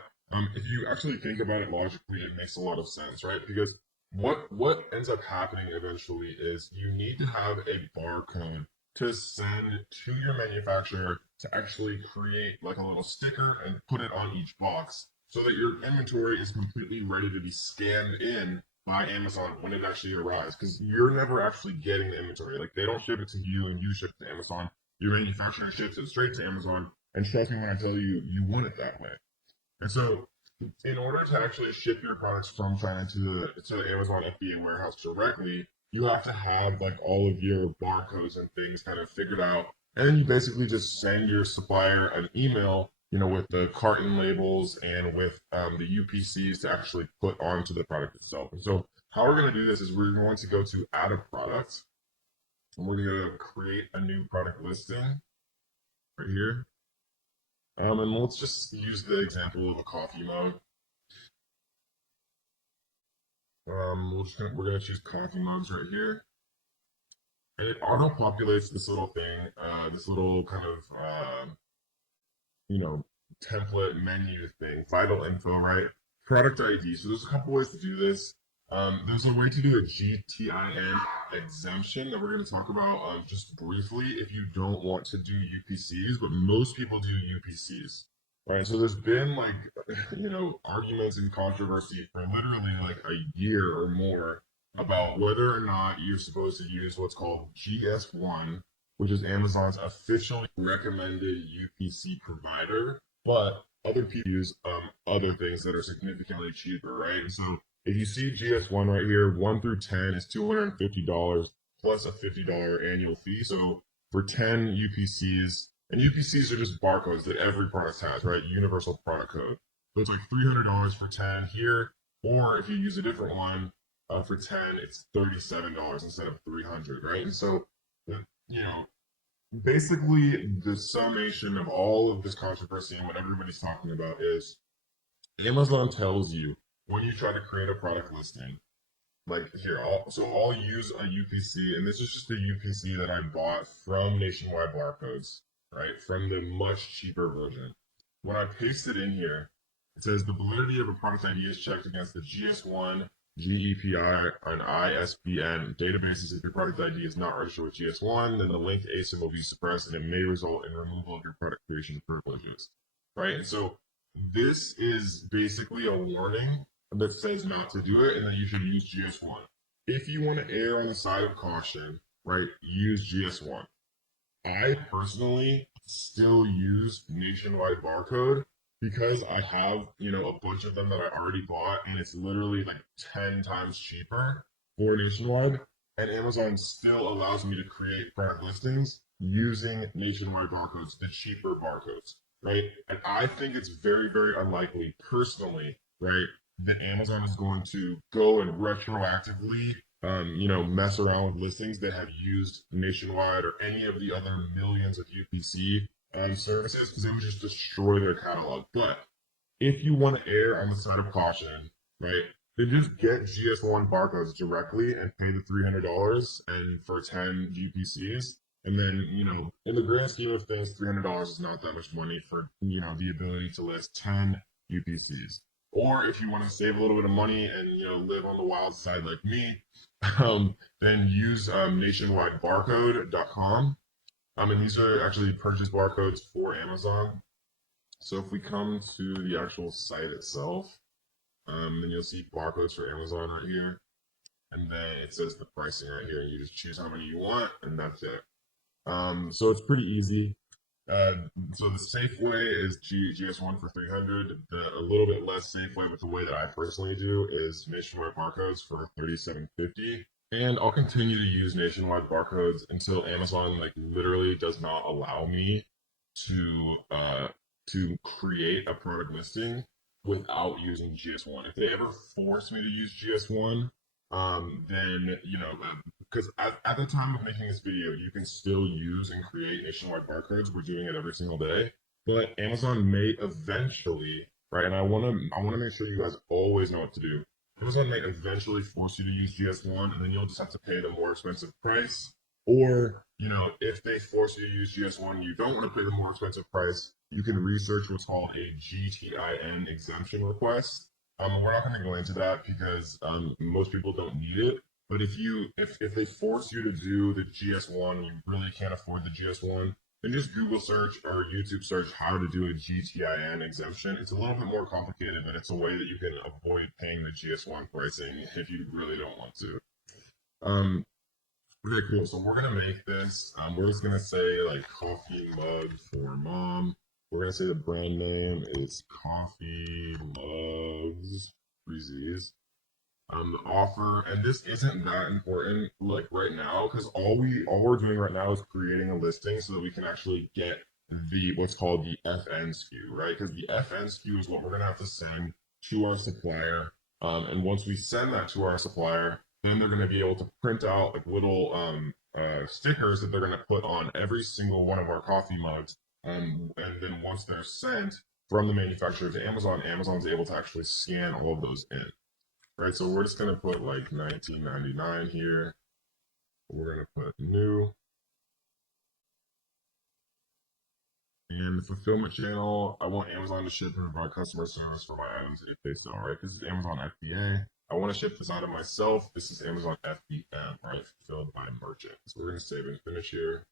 if you actually think about it logically, it makes a lot of sense, right? Because what ends up happening eventually is you need to have a barcode to send to your manufacturer to actually create like a little sticker and put it on each box so that your inventory is completely ready to be scanned in by Amazon when it actually arrives, because you're never actually getting the inventory. Like they don't ship it to you and you ship it to Amazon. Your manufacturer ships it straight to Amazon, and trust me when I tell you, you want it that way. And so in order to actually ship your products from China to the Amazon FBA warehouse directly, you have to have like all of your barcodes and things kind of figured out. And then you basically just send your supplier an email, with the carton labels and with the UPCs to actually put onto the product itself. And so how we're going to do this is we're going to go to add a product, and we're going to create a new product listing right here. And let's just use the example of a coffee mug. We're gonna choose coffee mugs right here, and it auto populates this little thing, this little kind of template menu thing, vital info, right? Product ID. So there's a couple ways to do this. There's a way to do a GTIN exemption that we're going to talk about just briefly if you don't want to do UPCs, but most people do UPCs. right? So there's been like, arguments and controversy for literally like a year or more about whether or not you're supposed to use what's called GS1, which is Amazon's officially recommended UPC provider, but other people use other things that are significantly cheaper, right? And so if you see GS1 right here, 1 through 10 is $250 plus a $50 annual fee. So for 10 UPCs, and UPCs are just barcodes that every product has, right? Universal product code. So it's like $300 for 10 here, or if you use a different one for 10, it's $37 instead of 300, right? And so, you know, basically the summation of all of this controversy and what everybody's talking about is Amazon tells you when you try to create a product listing, like here, I'll use a UPC, and this is just a UPC that I bought from Nationwide Barcodes, right? From the much cheaper version. When I paste it in here, it says the validity of a product ID is checked against the GS1, GEPI, and ISBN databases. If your product ID is not registered with GS1, then the link ASIN will be suppressed and it may result in removal of your product creation privileges, right? And so this is basically a warning that says not to do it and that you should use GS1. If you want to err on the side of caution, right, use GS1. I personally still use Nationwide Barcode because I have, a bunch of them that I already bought and it's literally like 10 times cheaper for Nationwide. And Amazon still allows me to create product listings using Nationwide barcodes, the cheaper barcodes, right? And I think it's very, very unlikely, personally, right, that Amazon is going to go and retroactively, mess around with listings that have used Nationwide or any of the other millions of UPC services because it would just destroy their catalog. But if you want to err on the side of caution, right, then just get GS1 barcodes directly and pay the $300 and for 10 UPCs. And then, in the grand scheme of things, $300 is not that much money for, the ability to list 10 UPCs. Or if you want to save a little bit of money and live on the wild side like me, then use nationwidebarcode.com. And these are actually purchase barcodes for Amazon. So if we come to the actual site itself, then you'll see barcodes for Amazon right here. And then it says the pricing right here. You just choose how many you want, and that's it. So it's pretty easy. So the safe way is GS1 for 300. A little bit less safe way, but the way that I personally do is Nationwide barcodes for 37.50. And I'll continue to use Nationwide barcodes until Amazon literally does not allow me to create a product listing without using GS1. If they ever force me to use GS1, then because at the time of making this video, you can still use and create Nationwide barcodes. We're doing it every single day, but Amazon may eventually, right? And I want to make sure you guys always know what to do. Amazon may eventually force you to use GS1, and then you'll just have to pay the more expensive price. Or, if they force you to use GS1, you don't want to pay the more expensive price, you can research what's called a GTIN exemption request. We're not going to go into that because most people don't need it. But if they force you to do the GS1, you really can't afford the GS1, then just Google search or YouTube search how to do a GTIN exemption. It's a little bit more complicated, but it's a way that you can avoid paying the GS1 pricing if you really don't want to. Okay, cool. So we're gonna make this. We're just gonna say coffee mug for mom. We're gonna say the brand name is Coffee Mugs, 3 Z's. The offer, and this isn't that important right now because all we're doing right now is creating a listing so that we can actually get what's called the FN SKU, right? Because the FN SKU is what we're gonna have to send to our supplier. And once we send that to our supplier, then they're gonna be able to print out little stickers that they're gonna put on every single one of our coffee mugs. And then once they're sent from the manufacturer to Amazon, Amazon's able to actually scan all of those in. Right, so we're just gonna put 1999 here. We're gonna put new. And the fulfillment channel, I want Amazon to ship and provide customer service for my items if they sell, right? This is Amazon FBA. I want to ship this item myself. This is Amazon FBM, right? Fulfilled by merchant. So we're gonna save and finish here.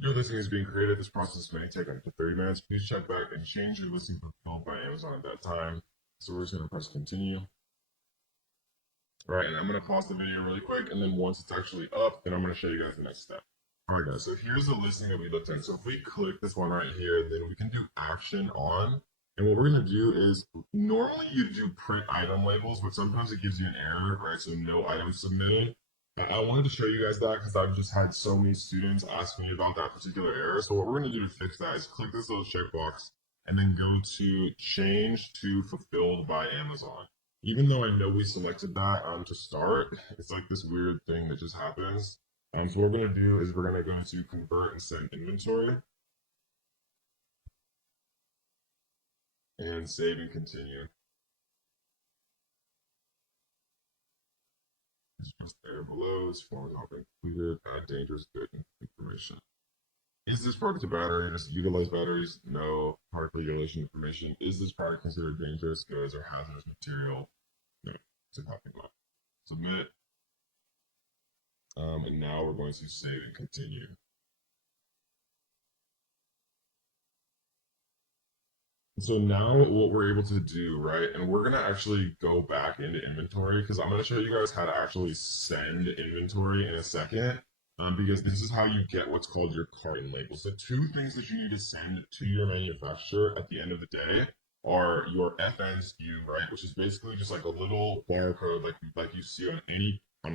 Your listing is being created. This process may take up to 30 minutes. Please check back and change your listing fulfilled by Amazon at that time. So we're just going to press continue. All right, and I'm going to pause the video really quick, and then once it's actually up, then I'm going to show you guys the next step. All right, guys, so here's the listing that we looked at. So if we click this one right here, then we can do action on. And what we're going to do is, normally you do print item labels, but sometimes it gives you an error, right? So no items submitted. I wanted to show you guys that because I've just had so many students ask me about that particular error. So what we're going to do to fix that is click this little checkbox and then go to change to fulfilled by Amazon. Even though I know we selected that to start, it's like this weird thing that just happens. So what we're going to do is we're going to go to convert and send inventory and save and continue. Just there below, this form is not been completed. Add dangerous good information. Is this product a battery? Does it utilize batteries? No. Product regulation information. Is this product considered dangerous goods or hazardous material? No. It's a copy block. Submit. And now we're going to save and continue. So now what we're able to do, right, and we're going to actually go back into inventory because I'm going to show you guys how to actually send inventory in a second, because this is how you get what's called your carton label. So two things that you need to send to your manufacturer at the end of the day are your FN SKU, right, which is basically just like a little barcode like you see on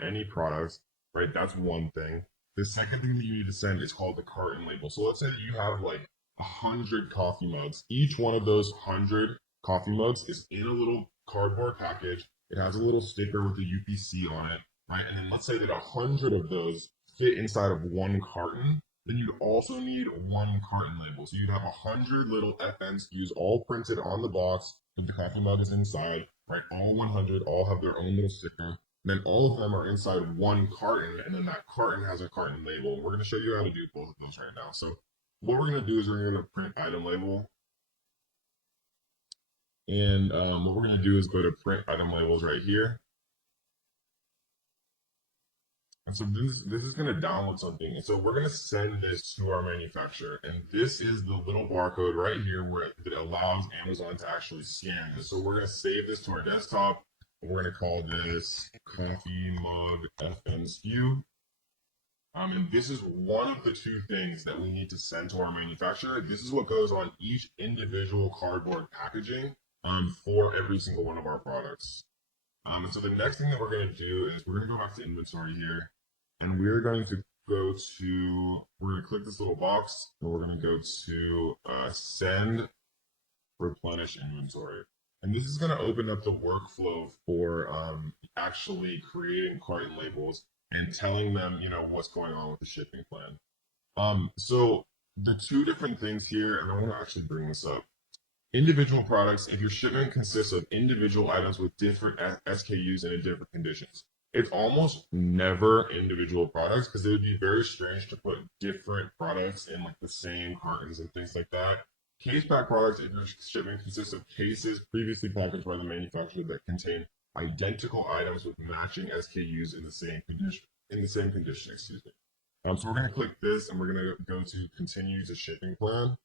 any product, right? That's one thing. The second thing that you need to send is called the carton label. So let's say that you have like 100 coffee mugs. Each one of those 100 coffee mugs is in a little cardboard package. It has a little sticker with the UPC on it, right? And then let's say that 100 of those fit inside of one carton. Then you'd also need one carton label. So you'd have 100 little FN SKUs all printed on the box with the coffee mug is inside, right? All 100 all have their own little sticker. Then all of them are inside one carton, and then that carton has a carton label. We're going to show you how to do both of those right now. So what we're going to do is we're going to print item label. And what we're going to do is go to print item labels right here. And so this is going to download something. And so we're going to send this to our manufacturer. And this is the little barcode right here where it allows Amazon to actually scan this. So we're going to save this to our desktop. And we're going to call this coffee mug FN SKU. And this is one of the two things that we need to send to our manufacturer. This is what goes on each individual cardboard packaging for every single one of our products. And so the next thing that we're going to do is we're going to go back to inventory here, and we're going to we're going to click this little box, and we're going to go to send replenish inventory. And this is going to open up the workflow for actually creating carton labels and telling them, what's going on with the shipping plan. So the two different things here, and I want to actually bring this up. Individual products, if your shipment consists of individual items with different SKUs and in different conditions, it's almost never individual products because it would be very strange to put different products in like the same cartons and things like that. Case pack products, if your shipment consists of cases previously packaged by the manufacturer that contain identical items with matching SKUs in the same condition, excuse me. So we're going to click this and we're going to go to continue to shipping plan.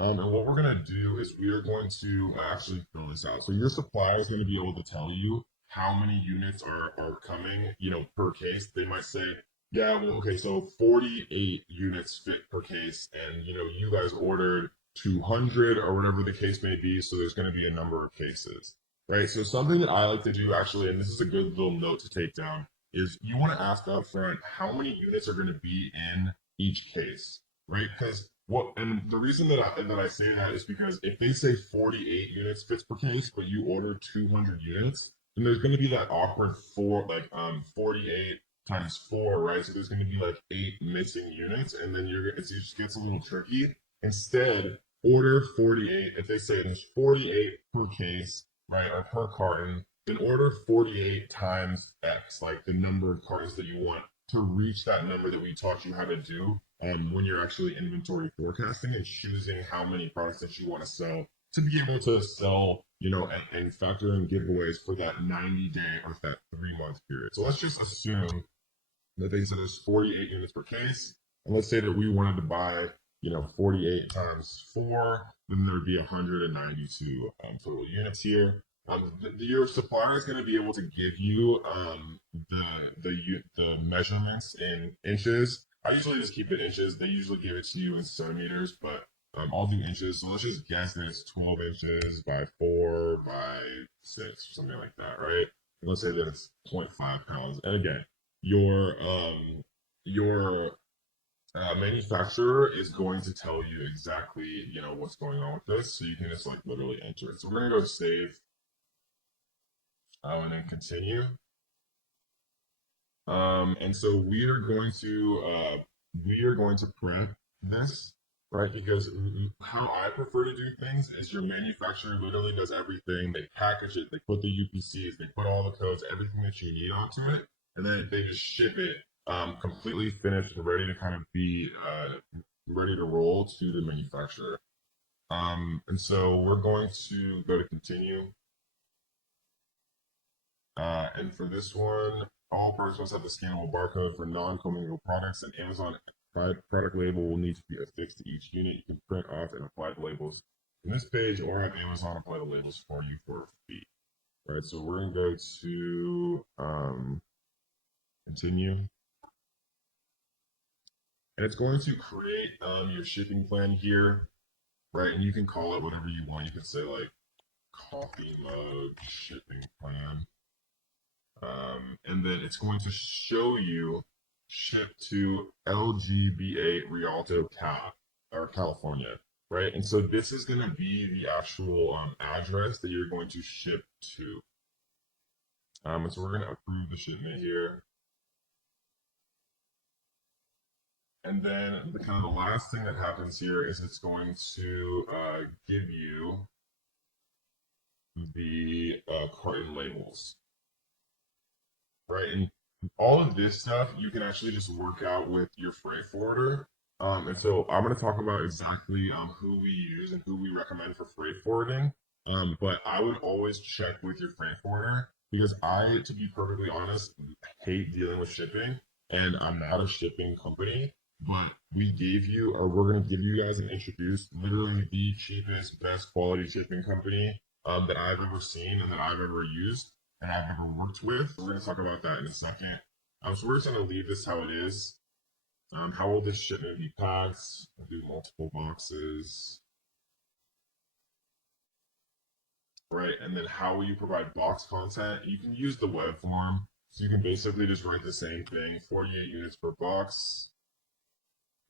And what we're going to do is we are going to actually fill this out. So your supplier is going to be able to tell you how many units are coming, per case. They might say, yeah, well, okay, so 48 units fit per case, and you guys ordered 200 or whatever the case may be, so there's going to be a number of cases, right? So something that I like to do actually, and this is a good little note to take down, is you want to ask up front how many units are going to be in each case, right? Because and the reason that I say that is because if they say 48 units fits per case, but you order 200 units, then there's going to be that awkward 48 times 4, right? So there's going to be like 8 missing units, and then it just gets a little tricky. Instead, order 48. If they say there's 48 per case, right, or per carton, then order 48 times X, like the number of cartons that you want to reach that number that we taught you how to do when you're actually inventory forecasting and choosing how many products that you want to sell to be able to sell, and factor in giveaways for that 90-day or that 3-month period. So let's just assume that they said there's 48 units per case. And let's say that we wanted to buy, 48 times 4, then there'd be 192 total units here. Your supplier is going to be able to give you the measurements in inches. I usually just keep it inches. They usually give it to you in centimeters, but I'll do inches. So let's just guess that it's 12 inches by 4 by 6, or something like that, right? And let's say that it's 0.5 pounds. And again, your manufacturer is going to tell you exactly, what's going on with this. So you can just like literally enter it. So we're gonna go save, and then continue. And so we are going to prep this, right? Because how I prefer to do things is your manufacturer literally does everything. They package it, they put the UPCs, they put all the codes, everything that you need onto it, and then they just ship it completely finished and ready to kind of be ready to roll to the manufacturer. And so we're going to go to continue. And for this one, all products must have the scannable barcode for non-commingled products, and Amazon product label will need to be affixed to each unit. You can print off and apply the labels in this page, or have Amazon apply the labels for you for a fee. Right, so we're going to go to continue. And it's going to create your shipping plan here, right? And you can call it whatever you want. You can say like coffee mug shipping plan. And then it's going to show you ship to LGBA Rialto, California, right? And so this is going to be the actual address that you're going to ship to. And so we're going to approve the shipment here. And then the last thing that happens here is it's going to give you the carton labels, right? And all of this stuff you can actually just work out with your freight forwarder. And so I'm going to talk about exactly who we use and who we recommend for freight forwarding. But I would always check with your freight forwarder because I, to be perfectly honest, hate dealing with shipping, and I'm not a shipping company. But we're going to give you guys and introduce literally the cheapest, best quality shipping company that I've ever seen and that I've ever used and I've ever worked with. We're going to talk about that in a second. So we're just going to leave this how it is. How will this shipment be packed? I'll do multiple boxes. Right, and then how will you provide box content? You can use the web form. So you can basically just write the same thing, 48 units per box.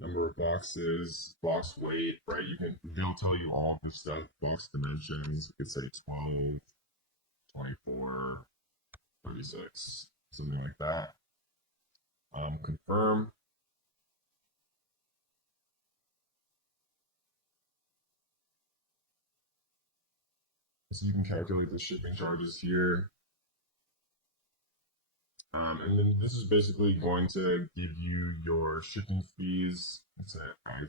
Number of boxes, box weight, right? They'll tell you all of this stuff, box dimensions. You could say 12, 24, 36, something like that. Confirm. So you can calculate the shipping charges here. And then this is basically going to give you your shipping fees. Say I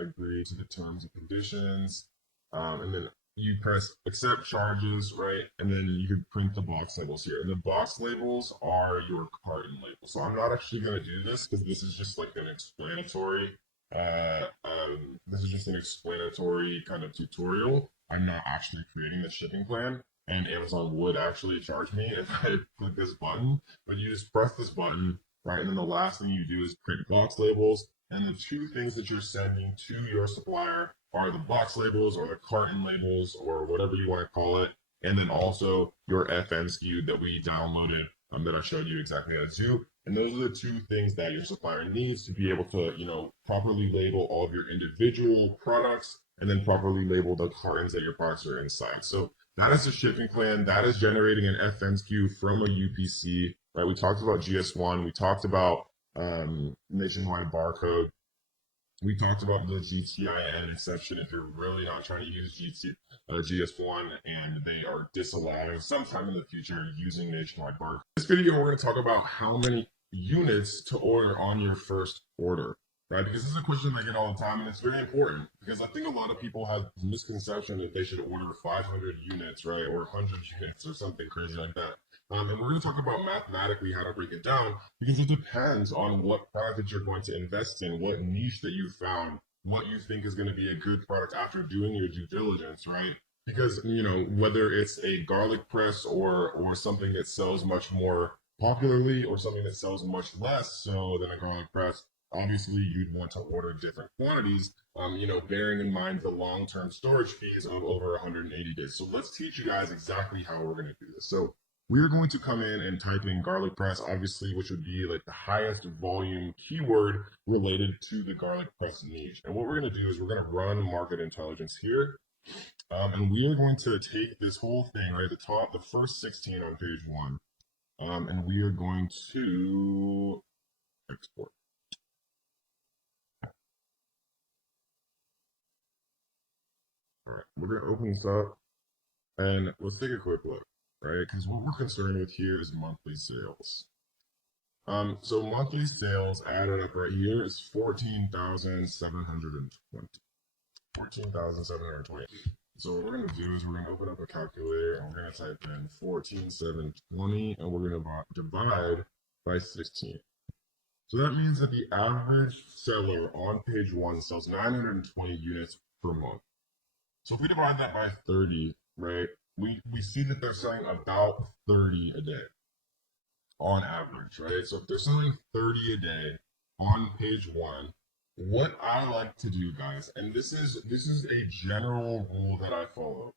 agree to the terms and conditions. And then you press accept charges, right? And then you can print the box labels here. And the box labels are your carton labels. So I'm not actually going to do this because this is just like an explanatory. This is just an explanatory kind of tutorial. I'm not actually creating the shipping plan. And Amazon would actually charge me if I click this button. But you just press this button, right? And then the last thing you do is print box labels. And the two things that you're sending to your supplier are the box labels or the carton labels or whatever you want to call it. And then also your FN SKU that we downloaded that I showed you exactly how to do. And those are the two things that your supplier needs to be able to, properly label all of your individual products and then properly label the cartons that your products are inside. So that is the shipping plan. That is generating an FNSQ from a UPC, right? We talked about GS1. We talked about nationwide barcode. We talked about the GTIN exception if you're really not trying to use GS1 and they are disallowing sometime in the future using nationwide barcode. In this video, we're going to talk about how many units to order on your first order. Right, because this is a question I get all the time, and it's very important because I think a lot of people have misconception that they should order 500 units, right, or 100 units or something crazy like that. And we're going to talk about mathematically how to break it down because it depends on what product that you're going to invest in, what niche that you found, what you think is going to be a good product after doing your due diligence, right? Because whether it's a garlic press or something that sells much more popularly or something that sells much less so than a garlic press, obviously you'd want to order different quantities, bearing in mind the long-term storage fees of over 180 days. So let's teach you guys exactly how we're going to do this. So we're going to come in and type in garlic press, obviously, which would be like the highest volume keyword related to the garlic press niche. And what we're going to do is we're going to run market intelligence here. And we are going to take this whole thing, right, the top, the first 16 on page 1, and we are going to export. All right, we're going to open this up, and let's take a quick look, right, because what we're concerned with here is monthly sales. So monthly sales added up right here is 14,720. 14,720. So what we're going to do is we're going to open up a calculator and we're going to type in 14,720 and we're going to divide by 16. So that means that the average seller on page 1 sells 920 units per month. So if we divide that by 30, right, we see that they're selling about 30 a day on average, right? So if they're selling 30 a day on page 1, what I like to do, guys, and this is a general rule that I follow.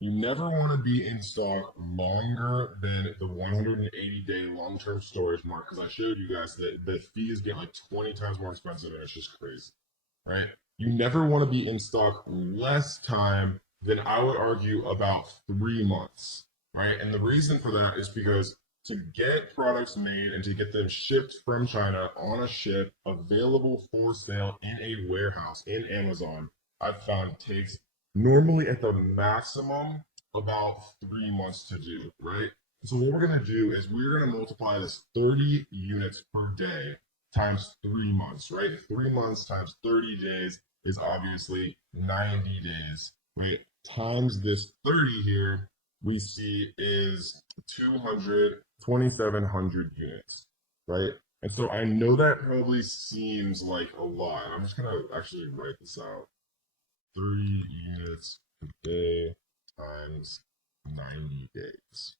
You never want to be in stock longer than the 180-day long-term storage mark, because I showed you guys that the fees get like 20 times more expensive, and it's just crazy, right? You never want to be in stock less time than, I would argue, about 3 months, right? And the reason for that is because to get products made and to get them shipped from China on a ship available for sale in a warehouse in Amazon, I've found takes normally at the maximum about 3 months to do, right? So what we're going to do is we're going to multiply this 30 units per day times 3 months, right? 3 months times 30 days is obviously 90 days, right? Times this 30 here, we see is 2,700 units, right? And so I know that probably seems like a lot. I'm just going to actually write this out. 30 units a day times 90 days.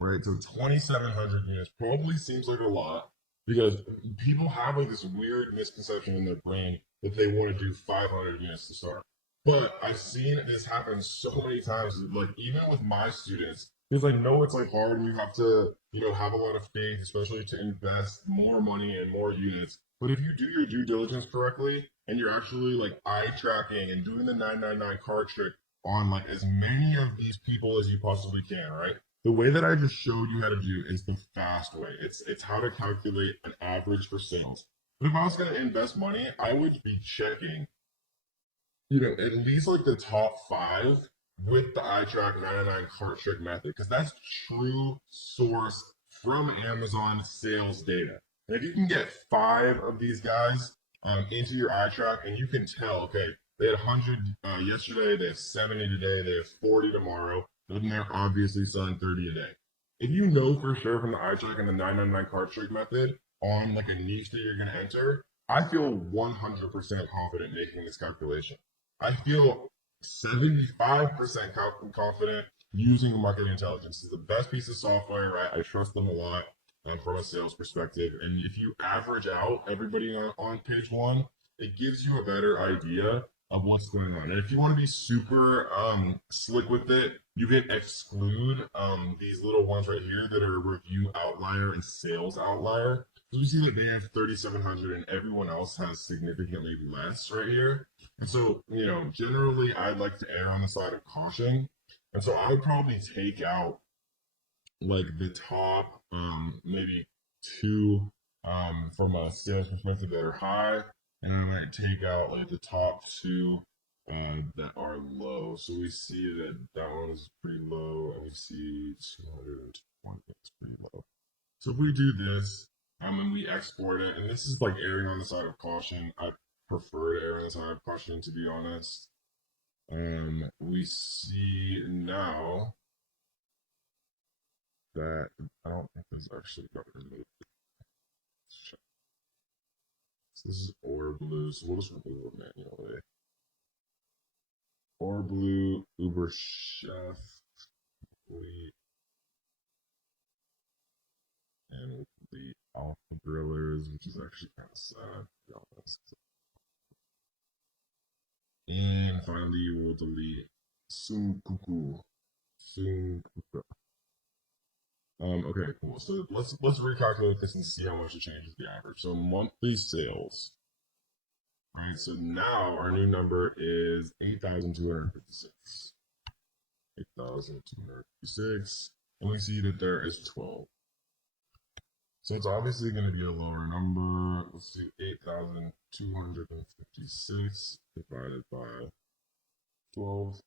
Right, so 2,700 units probably seems like a lot because people have like this weird misconception in their brain that they want to do 500 units to start. But I've seen this happen so many times, like even with my students, because I know it's like hard and you have to, have a lot of faith, especially to invest more money and more units. But if you do your due diligence correctly and you're actually like eye tracking and doing the 999 card trick on like as many of these people as you possibly can, right? The way that I just showed you how to do is the fast way. It's how to calculate an average for sales. But if I was going to invest money, I would be checking at least like the top 5 with the iTrack 99 cart trick method, because that's true source from Amazon sales data. And if you can get 5 of these guys into your iTrack and you can tell, okay, they had 100 yesterday, they have 70 today, they have 40 tomorrow, then they're obviously selling 30 a day. If you know for sure from the iTrack and the 999 cart trick method on like a niche that you're going to enter, I feel 100% confident making this calculation. I feel 75% confident using market intelligence. It's the best piece of software, right? I trust them a lot from a sales perspective. And if you average out everybody on page 1, it gives you a better idea of what's going on. And if you want to be super slick with it, you can exclude these little ones right here that are review outlier and sales outlier. So we see that they have 3,700 and everyone else has significantly less right here. And so, generally I'd like to err on the side of caution. And so I would probably take out like the top maybe 2 from a sales perspective that are high. And I might take out like the top 2 that are low. So we see that that one is pretty low, and we see 220 is pretty low. So if we do this, and we export it, and this is like erring on the side of caution. I prefer to err on the side of caution, to be honest. We see now that. I don't think this actually got removed. So this is or blue, so we'll just remove it manually. Or blue, Uber Chef, and the Alpha Grillers, which is actually kind of sad, to be honest. And finally, we'll delete Sunkuku. Sunkuku. Okay, cool. So let's recalculate this and see how much it changes the average. So monthly sales, right? So now our new number is 8,256. 8,256, and we see that there is 12. So it's obviously going to be a lower number. Let's see, 8,256 divided by 12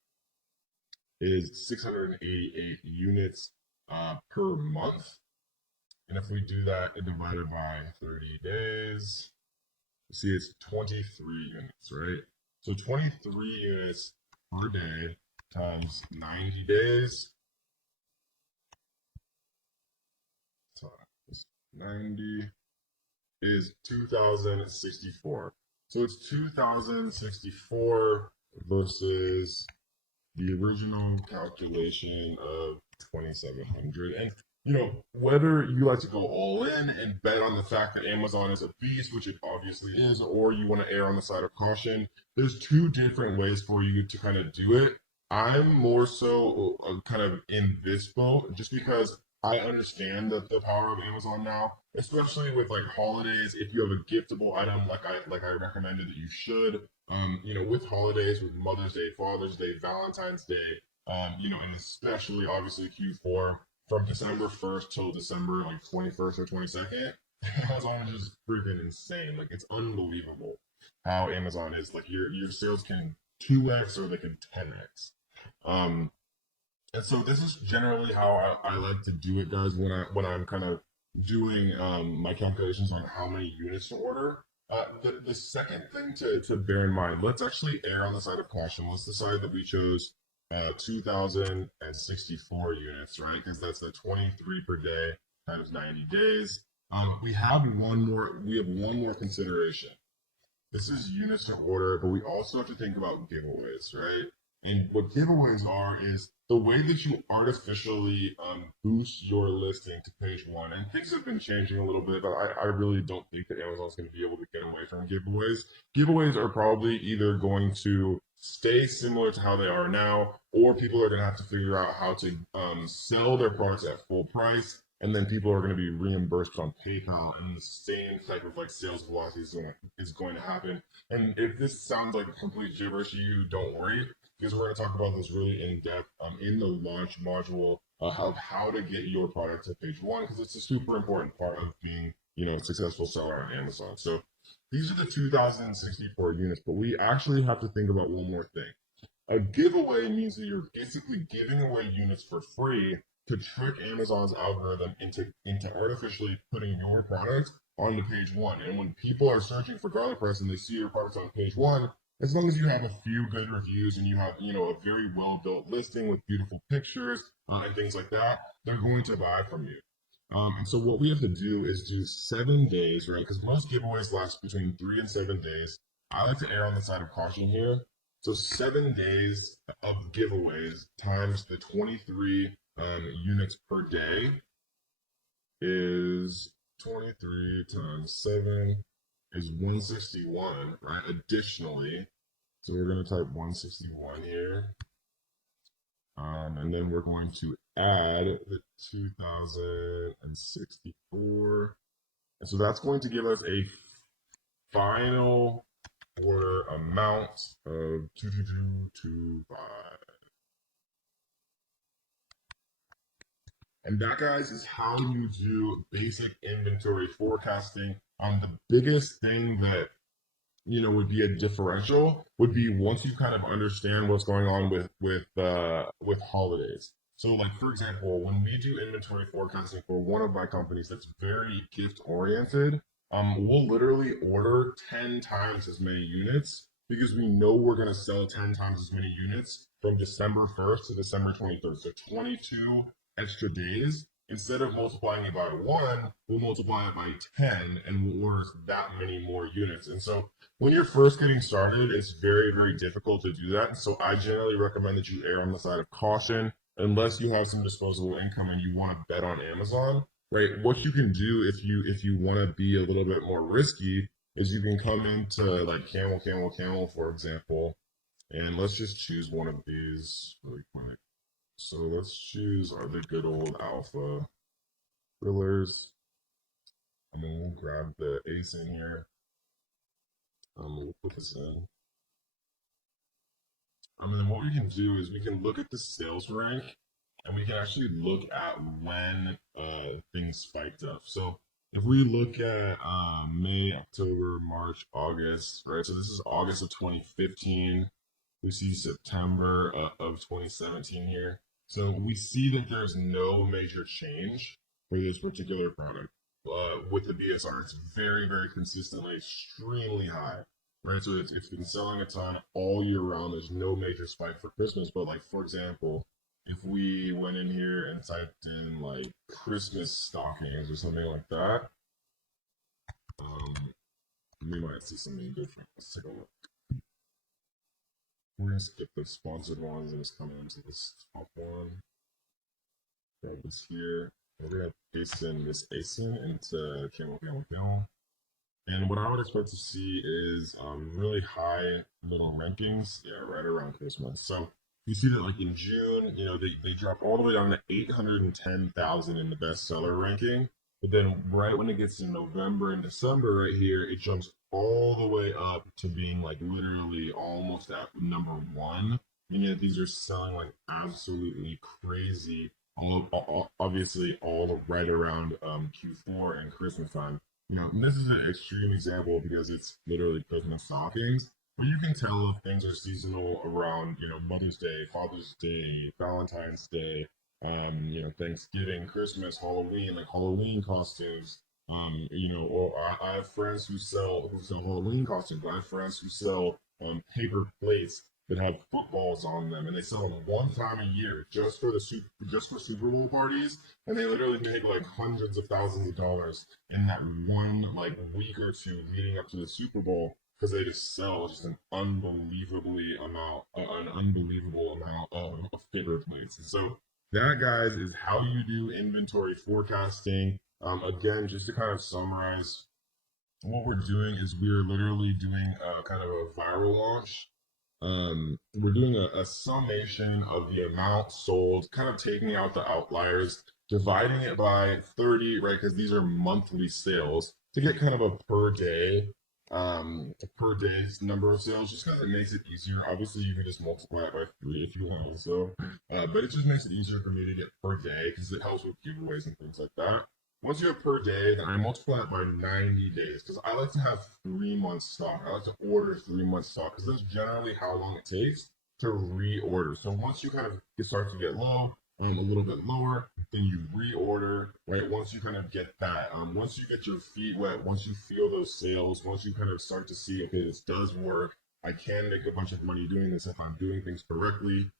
is 688 units per month. And if we do that and divide it by 30 days, you see it's 23 units, right? So 23 units per day times 90 days. Times 90 is 2,064. So it's 2,064 versus the original calculation of 2,700. And whether you like to go all in and bet on the fact that Amazon is a beast, which it obviously is, or you want to err on the side of caution, there's two different ways for you to kind of do it. I'm more so kind of in this boat just because I understand the power of Amazon now, especially with like holidays. If you have a giftable item, like I recommended that you should, with holidays, with Mother's Day, Father's Day, Valentine's Day, and especially obviously Q4 from December 1st till December like 21st or 22nd, Amazon is just freaking insane. Like it's unbelievable how Amazon is. Like your sales can 2x or they can 10x. And so this is generally how I like to do it, guys, when I'm kind of doing my calculations on how many units to order. The second thing to bear in mind, let's actually err on the side of caution. Let's decide that we chose 2,064 units, right? Because that's the 23 per day times 90 days. We have one more consideration. This is units to order, but we also have to think about giveaways, right? And what giveaways are is the way that you artificially boost your listing to page one. And things have been changing a little bit, but I really don't think that Amazon's going to be able to get away from giveaways. Giveaways are probably either going to stay similar to how they are now, or people are going to have to figure out how to sell their products at full price. And then people are going to be reimbursed on PayPal, and the same type of like sales velocity is going to happen. And if this sounds like a complete gibberish to you, don't worry, because we're going to talk about this really in depth in the launch module of how to get your product to page one, because it's a super important part of being a successful seller on Amazon. So these are the 2,064 units, but we actually have to think about one more thing. A giveaway means that you're basically giving away units for free to trick Amazon's algorithm into artificially putting your product onto page one. And when people are searching for garlic press and they see your product on page one, as long as you have a few good reviews and you have a very well built listing with beautiful pictures and things like that, they're going to buy from you. And so what we have to do is do 7 days, right? Because most giveaways last between 3 and 7 days. I like to err on the side of caution here. So 7 days of giveaways times the 23 units per day is 23 times 7 is 161, right? Additionally, so we're going to type 161 here. And then we're going to add the 2,064. And so that's going to give us a final order amount of 22225. And that, guys, is how you do basic inventory forecasting. The biggest thing that would be a differential would be once you kind of understand what's going on with holidays. So, like for example, when we do inventory forecasting for one of my companies that's very gift oriented, we'll literally order 10 times as many units because we know we're going to sell 10 times as many units from December 1st to December 23rd. So 22 extra days instead of multiplying it by 1, we'll multiply it by 10 and we'll order that many more units. And so when you're first getting started, it's very, very difficult to do that. So I generally recommend that you err on the side of caution unless you have some disposable income and you want to bet on Amazon, right? What you can do if you want to be a little bit more risky is you can come into like camel, for example, and let's just choose one of these really quick. So let's choose the good old alpha thrillers. And then we'll grab the ace in here. We'll put this in. And then what we can do is we can look at the sales rank and we can actually look at when things spiked up. So if we look at May, October, March, August, right? So this is August of 2015. We see September of 2017 here. So we see that there's no major change for this particular product. With the BSR, it's very, very consistently extremely high, right? So it's been selling a ton all year round. There's no major spike for Christmas. But like, for example, if we went in here and typed in like Christmas stockings or something like that, we might see something different. Let's take a look. We're gonna skip the sponsored ones and just come into this top one. Grab this here. We're gonna paste in this ASIN into camel. And what I would expect to see is really high little rankings, yeah, right around Christmas. So you see that like in June, they drop all the way down to 810,000 in the bestseller ranking. But then right when it gets to November and December right here, it jumps all the way up to being like literally almost at number 1. And yet these are selling like absolutely crazy. Obviously all right around Q4 and Christmas time. This is an extreme example because it's literally Christmas stockings. But you can tell if things are seasonal around, Mother's Day, Father's Day, Valentine's Day, Thanksgiving, Christmas, Halloween, like Halloween costumes. Or I have friends who sell Halloween costumes. I have friends who sell paper plates that have footballs on them, and they sell them one time a year just for Super Bowl parties, and they literally make like hundreds of thousands of dollars in that one like week or two leading up to the Super Bowl because they just sell just an unbelievable amount of paper plates. And so that, guys, is how you do inventory forecasting. Again, just to kind of summarize, what we're doing is we're literally doing a kind of a viral launch. We're doing a summation of the amount sold, kind of taking out the outliers, dividing it by 30, right? Because these are monthly sales to get kind of a per day number of sales, just because it makes it easier. Obviously, you can just multiply it by 3 if you want, but it just makes it easier for me to get per day because it helps with giveaways and things like that. Once you have per day, then I multiply it by 90 days because I like to have 3 months stock. I like to order 3 months stock because that's generally how long it takes to reorder. So once you kind of start to get low, a little bit lower, then you reorder, right? Once you kind of get that, once you get your feet wet, once you feel those sales, once you kind of start to see, okay, this does work, I can make a bunch of money doing this if I'm doing things correctly,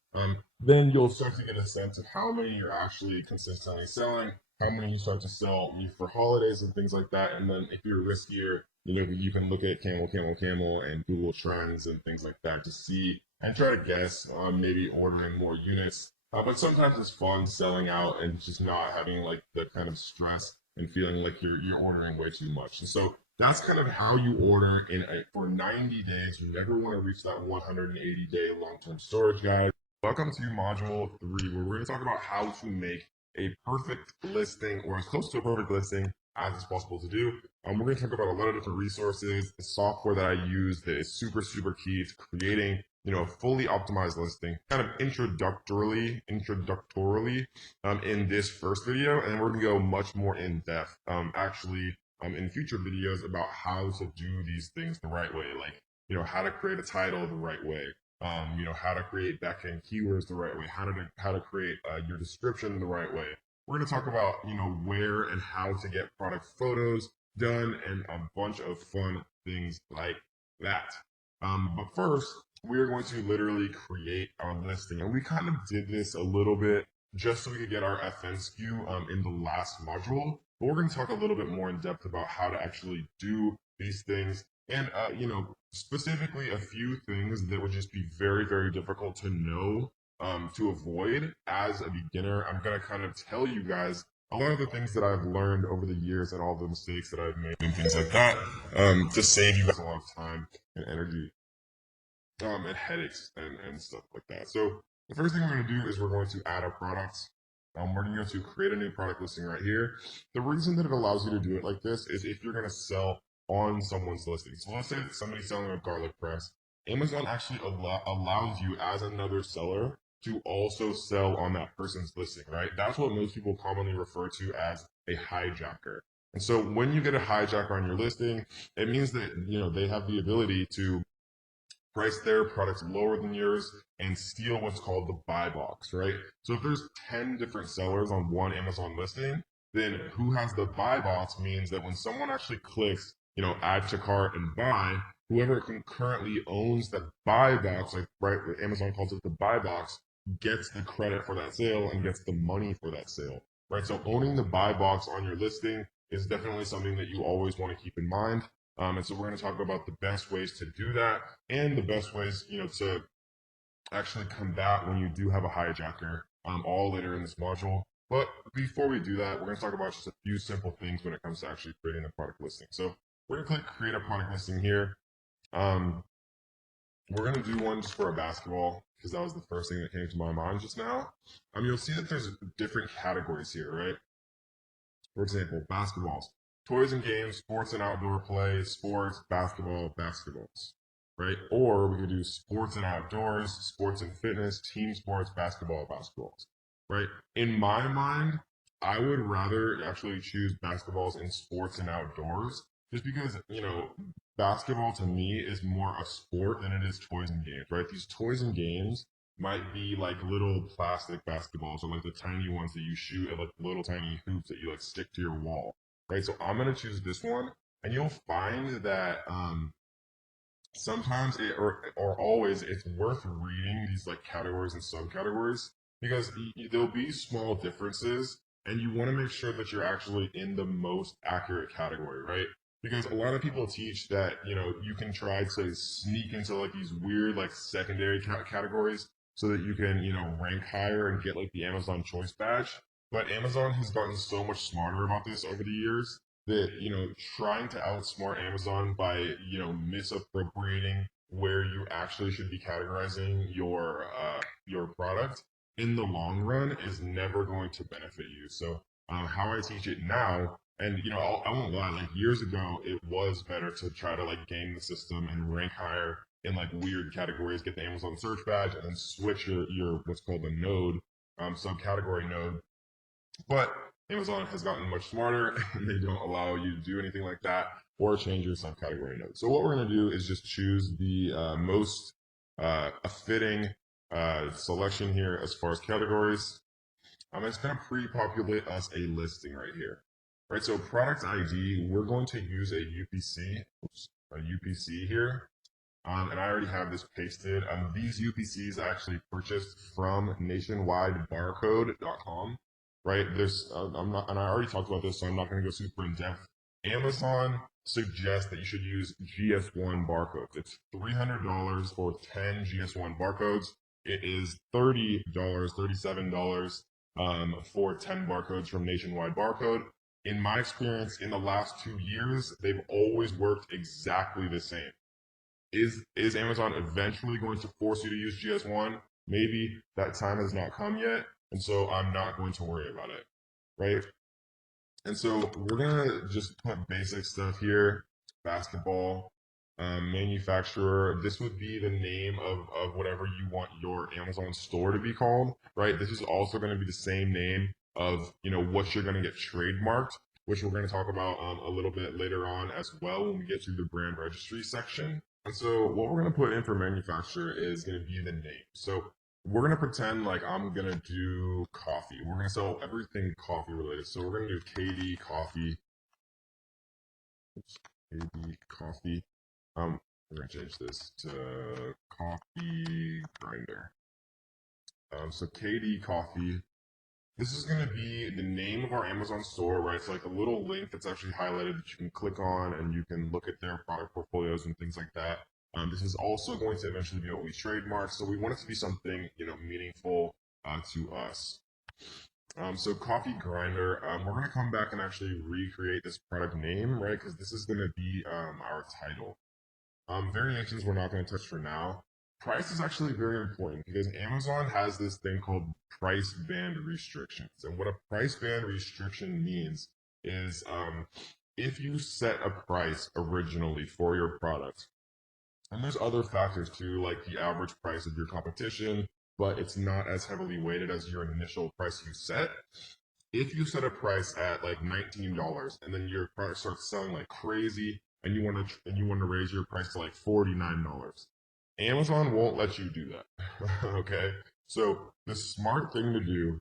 then you'll start to get a sense of how many you're actually consistently selling, how many you start to sell for holidays and things like that. And then if you're riskier, you can look at camel and Google Trends and things like that to see and try to guess maybe ordering more units. But sometimes it's fun selling out and just not having like the kind of stress and feeling like you're ordering way too much. And so that's kind of how you order for 90 days. You never want to reach that 180-day long-term storage, guys. Welcome to module 3, where we're going to talk about how to make a perfect listing, or as close to a perfect listing as is possible to do. We're going to talk about a lot of different resources, the software that I use that is super, super key to creating, a fully optimized listing, kind of introductorily in this first video, and we're going to go much more in depth, in future videos about how to do these things the right way, like, how to create a title the right way, how to create backend keywords the right way, how to create your description the right way. We're going to talk about, where and how to get product photos done and a bunch of fun things like that. But first, we're going to literally create our listing. And we kind of did this a little bit just so we could get our FN SKU in the last module. But we're going to talk a little bit more in depth about how to actually do these things, and specifically a few things that would just be very, very difficult to know, to avoid as a beginner. I'm going to kind of tell you guys a lot of the things that I've learned over the years and all the mistakes that I've made and things like that, to save you guys a lot of time and energy, and headaches and stuff like that. So the first thing we're going to do is we're going to add a product. We're going to create a new product listing right here. The reason that it allows you to do it like this is if you're going to sell on someone's listing. So let's say that somebody's selling a garlic press. Amazon actually allows you as another seller to also sell on that person's listing, right? That's what most people commonly refer to as a hijacker. And so when you get a hijacker on your listing, it means that, they have the ability to price their products lower than yours and steal what's called the buy box, right? So if there's 10 different sellers on one Amazon listing, then who has the buy box means that when someone actually clicks, add to cart and buy, whoever concurrently owns the buy box, like right, Amazon calls it the buy box, gets the credit for that sale and gets the money for that sale, right? So owning the buy box on your listing is definitely something that you always want to keep in mind. And so we're going to talk about the best ways to do that and the best ways, to actually combat when you do have a hijacker, all later in this module. But before we do that, we're going to talk about just a few simple things when it comes to actually creating a product listing. So we're going to click create a product listing here. We're going to do one just for a basketball because that was the first thing that came to my mind just now. You'll see that there's different categories here, right? For example, basketballs, toys and games, sports and outdoor play, sports, basketball, basketballs, right? Or we could do sports and outdoors, sports and fitness, team sports, basketball, basketballs, right? In my mind, I would rather actually choose basketballs in sports and outdoors just because, basketball to me is more a sport than it is toys and games, right? These toys and games might be like little plastic basketballs or like the tiny ones that you shoot at like little tiny hoops that you like stick to your wall, right? So I'm gonna choose this one, and you'll find that sometimes or always it's worth reading these like categories and subcategories because there'll be small differences, and you want to make sure that you're actually in the most accurate category, right? Because a lot of people teach that you can try to sneak into like these weird like secondary categories so that you can rank higher and get like the Amazon Choice badge. But Amazon has gotten so much smarter about this over the years that trying to outsmart Amazon by misappropriating where you actually should be categorizing your product in the long run is never going to benefit you. So how I teach it now, and I won't lie, like years ago it was better to try to like game the system and rank higher in like weird categories, get the Amazon search badge, and then switch your what's called a node, subcategory node. But Amazon has gotten much smarter and they don't allow you to do anything like that or change your subcategory node. So what we're going to do is just choose the most fitting selection here as far as categories. It's going to pre-populate us a listing right here. Right, so product ID, we're going to use a UPC here. And I already have this pasted. These UPCs I actually purchased from nationwidebarcode.com. Right, I'm not, and I already talked about this, so I'm not going to go super in depth. Amazon suggests that you should use GS1 barcodes. It's $300 for 10 GS1 barcodes. It is $30, $37 for 10 barcodes from Nationwide Barcode. In my experience, in the last 2 years, they've always worked exactly the same. Is Amazon eventually going to force you to use GS1? Maybe that time has not come yet, and so I'm not going to worry about it, right? And so we're gonna just put basic stuff here: basketball, manufacturer. This would be the name of whatever you want your Amazon store to be called, right? This is also going to be the same name of what you're going to get trademarked, which we're going to talk about a little bit later on as well when we get to the brand registry section. And so what we're going to put in for manufacturer is going to be the name. So we're going to pretend like I'm going to do coffee. We're going to sell everything coffee related. So we're going to do KD Coffee. Oops, KD Coffee. We're going to change this to Coffee Grinder. So KD Coffee. This is going to be the name of our Amazon store, right? It's like a little link that's actually highlighted that you can click on and you can look at their product portfolios and things like that. This is also going to eventually be what we trademark, so we want it to be something, meaningful to us. So coffee grinder, we're going to come back and actually recreate this product name, right? Because this is going to be our title. Variations we're not going to touch for now. Price is actually very important because Amazon has this thing called price band restrictions. And what a price band restriction means is if you set a price originally for your product, and there's other factors too, like the average price of your competition, but it's not as heavily weighted as your initial price you set. If you set a price at like $19 and then your product starts selling like crazy and you want to raise your price to like $49, Amazon won't let you do that. Okay? So the smart thing to do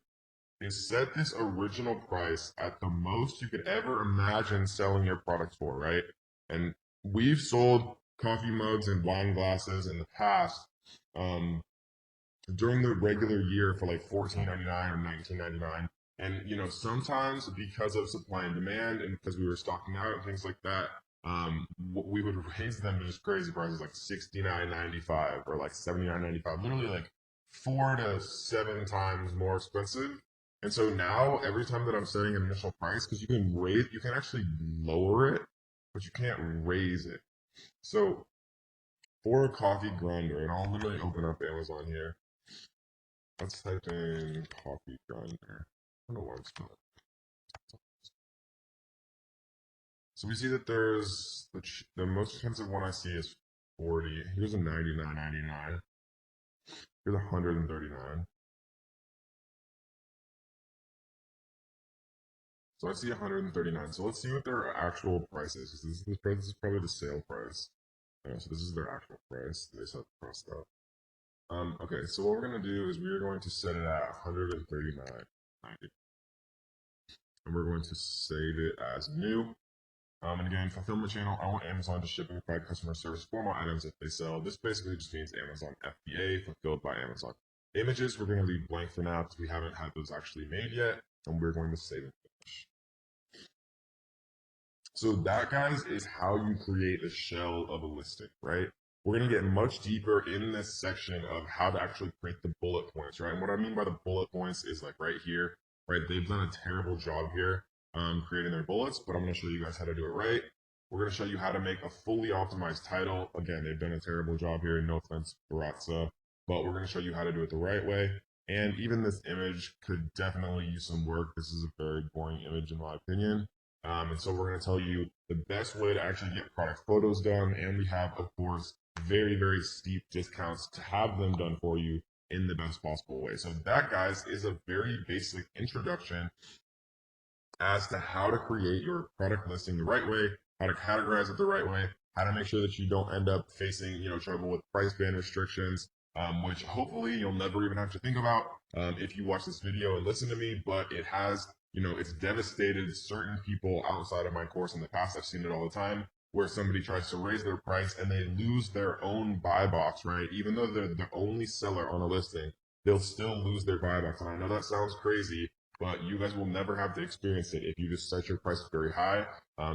is set this original price at the most you could ever imagine selling your product for, right? And we've sold coffee mugs and wine glasses in the past during the regular year for like $14.99 or $19.99. And sometimes because of supply and demand, and because we were stocking out and things like that, we would raise them to just crazy prices like $69.95 or like $79.95, literally like 4 to 7 times more expensive. And so now every time that I'm setting an initial price, because you can actually lower it, but you can't raise it. So for a coffee grinder, and I'll literally open up Amazon here. Let's type in coffee grinder. I don't know why I'm spelling. So we see that there's the most expensive one I see is 40. Here's a 99.99. Here's 139. So I see 139. So let's see what their actual price is. This is probably the sale price. So this is their actual price. They set the price up. Okay, so what we're going to do is we are going to set it at 139.90. And we're going to save it as new. And again, fulfillment channel, I want Amazon to ship and provide customer service for more items that they sell. This basically just means Amazon FBA, fulfilled by Amazon. Images, we're going to leave blank for now because we haven't had those actually made yet. And we're going to save and finish. So that, guys, is how you create a shell of a listing, right? We're going to get much deeper in this section of how to actually create the bullet points, right? And what I mean by the bullet points is like right here, right? They've done a terrible job here creating their bullets, but I'm going to show you guys how to do it right. We're going to show you how to make a fully optimized title. Again, they've done a terrible job here. No offense, Baratza, but we're going to show you how to do it the right way. And even this image could definitely use some work. This is a very boring image in my opinion. And so we're going to tell you the best way to actually get product photos done. And we have, of course, very, very steep discounts to have them done for you in the best possible way. So that, guys, is a very basic introduction as to how to create your product listing the right way, how to categorize it the right way, how to make sure that you don't end up facing, trouble with price band restrictions, which hopefully you'll never even have to think about if you watch this video and listen to me, but it has, it's devastated certain people outside of my course in the past. I've seen it all the time where somebody tries to raise their price and they lose their own buy box, right? Even though they're the only seller on a listing, they'll still lose their buy box. And I know that sounds crazy, but you guys will never have to experience it if you just set your price very high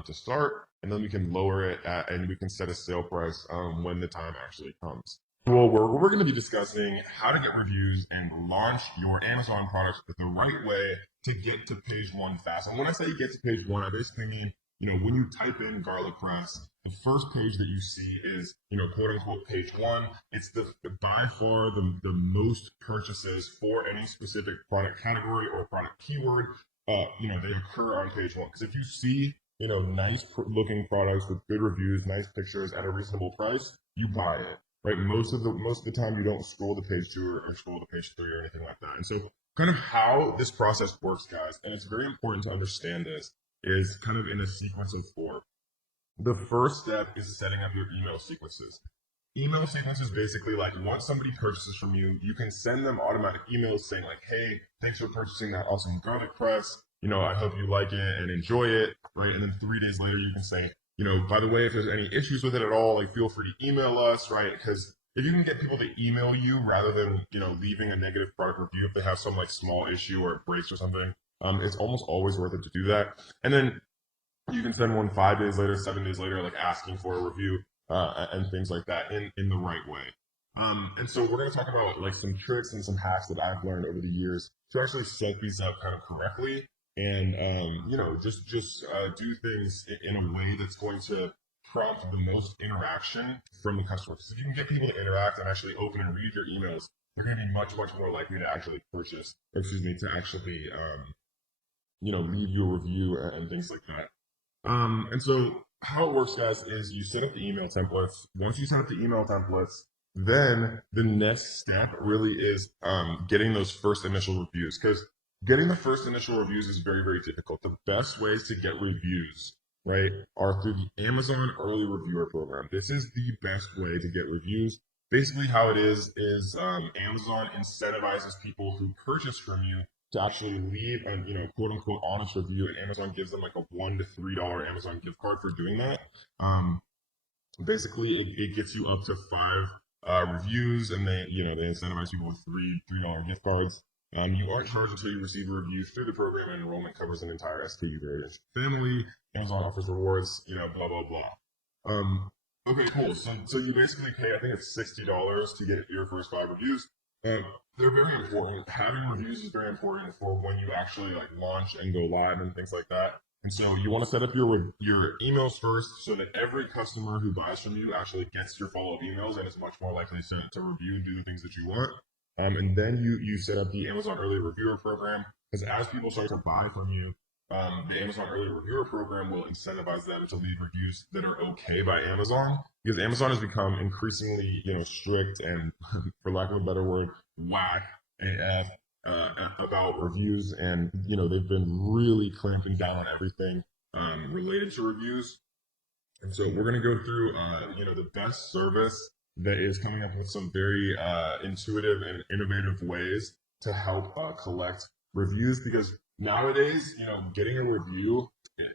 to start, and then we can lower it and we can set a sale price when the time actually comes. Well, we're going to be discussing how to get reviews and launch your Amazon products the right way to get to page one fast. And when I say get to page one, I basically mean, when you type in garlic press, the first page that you see is, quote unquote, page one. It's by far the most purchases for any specific product category or product keyword. They occur on page one. Because if you see, nice looking products with good reviews, nice pictures at a reasonable price, you buy it. Right, most of the time you don't scroll to page 2 or scroll to page 3 or anything like that. And so, kind of how this process works, guys, and it's very important to understand this, is kind of in a sequence of 4. The first step is setting up your email sequences. Email sequences basically like once somebody purchases from you, you can send them automatic emails saying like, hey, thanks for purchasing that awesome garlic press. I hope you like it and enjoy it, right? And then 3 days later, you can say, by the way, if there's any issues with it at all, like feel free to email us, right? Because if you can get people to email you rather than, leaving a negative product review if they have some like small issue or it breaks or something, it's almost always worth it to do that. And then you can send one 5 days later, 7 days later, like asking for a review and things like that in the right way. And so we're going to talk about like some tricks and some hacks that I've learned over the years to actually set these up kind of correctly and just do things in a way that's going to prompt the most interaction from the customer. Because if you can get people to interact and actually open and read your emails, they're going to be much more likely to actually purchase. Or excuse me, to actually leave you a review and things like that. And so how it works, guys, is you set up the email templates. Once you set up the email templates, then the next step really is getting those first initial reviews, because getting the first initial reviews is very difficult. The best ways to get reviews, right, are through the Amazon Early Reviewer Program. This is the best way to get reviews. Basically, how it is Amazon incentivizes people who purchase from you to actually leave a quote unquote honest review, and Amazon gives them like a $1 to $3 Amazon gift card for doing that. Basically, it gets you up to 5 reviews, and they incentivize people with $3 gift cards. You aren't charged until you receive a review through the program, and enrollment covers an entire SKU variant family. Amazon offers rewards, blah blah blah. Okay, cool. So you basically pay, I think it's $60 to get your first 5 reviews. They're very important. Having reviews is very important for when you actually like launch and go live and things like that. And so you want to set up your emails first so that every customer who buys from you actually gets your follow-up emails and is much more likely to review and do the things that you want. And then you set up the Amazon Early Reviewer Program, because as people start to buy from you, the Amazon Early Reviewer Program will incentivize them to leave reviews that are okay by Amazon, because Amazon has become increasingly, strict and, for lack of a better word, whack AF about reviews, and they've been really clamping down on everything related to reviews. And so we're going to go through, the best service that is coming up with some very intuitive and innovative ways to help collect reviews, because nowadays, getting a review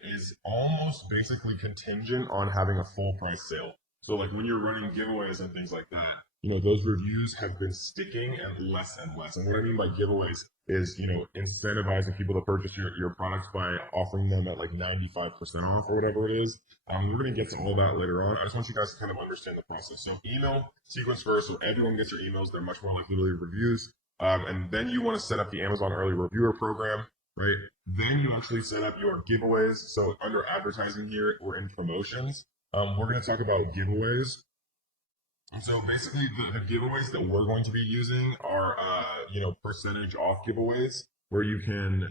is almost basically contingent on having a full price sale. So like when you're running giveaways and things like that, those reviews have been sticking and less. And what I mean by giveaways is, incentivizing people to purchase your products by offering them at like 95% off or whatever it is. We're going to get to all that later on. I just want you guys to kind of understand the process. So email sequence first, so everyone gets your emails. They're much more likely to leave reviews. And then you want to set up the Amazon Early Reviewer Program, right? Then you actually set up your giveaways. So under advertising here, we're in promotions. We're going to talk about giveaways. And so basically the giveaways that we're going to be using are, percentage off giveaways, where you can,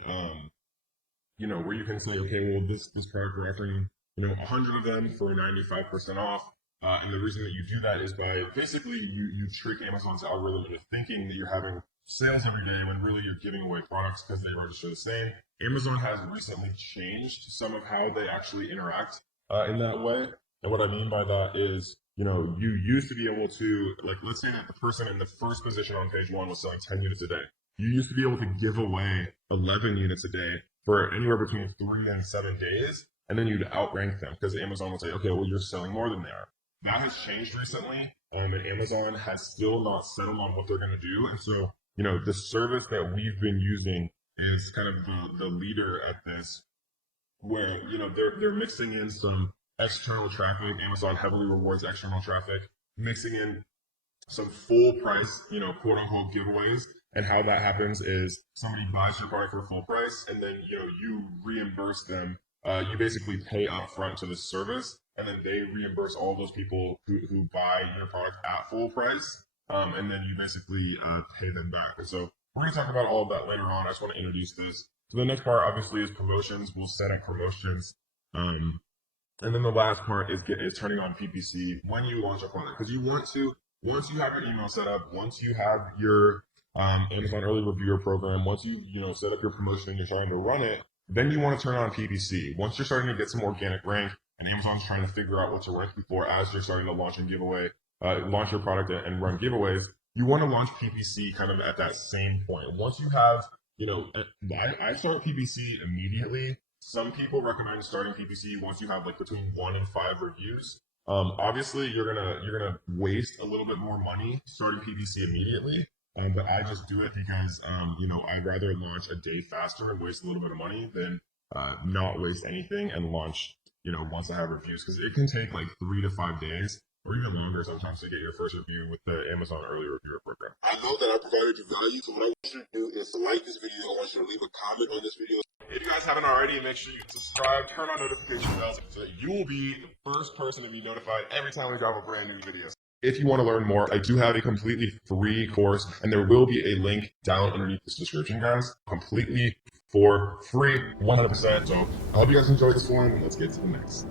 say, okay, well, this product we're offering, 100 of them for 95% off. And the reason that you do that is by basically you trick Amazon's algorithm into thinking that you're having sales every day when really you're giving away products because they register the same. Amazon has recently changed some of how they actually interact in that way. And what I mean by that is, you used to be able to, like, let's say that the person in the first position on page 1 was selling 10 units a day. You used to be able to give away 11 units a day for anywhere between 3 and 7 days, and then you'd outrank them because Amazon would say, okay, well, you're selling more than they are. That has changed recently, and Amazon has still not settled on what they're going to do. And so, the service that we've been using is kind of the leader at this, where, they're mixing in some external traffic. Amazon heavily rewards external traffic, mixing in some full price, quote unquote giveaways. And how that happens is somebody buys your product for full price, and then, you reimburse them. You basically pay upfront to the service, and then they reimburse all those people who buy your product at full price. And then you basically pay them back. And so we're going to talk about all of that later on. I just want to introduce this. So the next part obviously is promotions. We'll set up promotions. And then the last part is turning on PPC when you launch a product. Because you want to, once you have your email set up, once you have your Amazon Early Reviewer Program, once you set up your promotion and you're starting to run it, then you want to turn on PPC. Once you're starting to get some organic rank, and Amazon's trying to figure out what you're ranking for as you're starting to launch launch your product and run giveaways, you want to launch PPC kind of at that same point. Once you have, I start PPC immediately. Some people recommend starting PPC once you have like between 1 and 5 reviews. Obviously, you're gonna waste a little bit more money starting PPC immediately. But I just do it because I'd rather launch a day faster and waste a little bit of money than not waste anything and launch once I have reviews, because it can take like 3 to 5 days or even longer sometimes to get your first review with the Amazon early reviewer program. I know that I provided you value, so what I want you to do is to like this video. I want you to leave a comment on this video. If you guys haven't already, make sure you subscribe, turn on notification bells so that you will be the first person to be notified every time we drop a brand new video. If you want to learn more, I do have a completely free course, and there will be a link down underneath this description, guys. Completely for free, 100%. So I hope you guys enjoyed this one, and let's get to the next.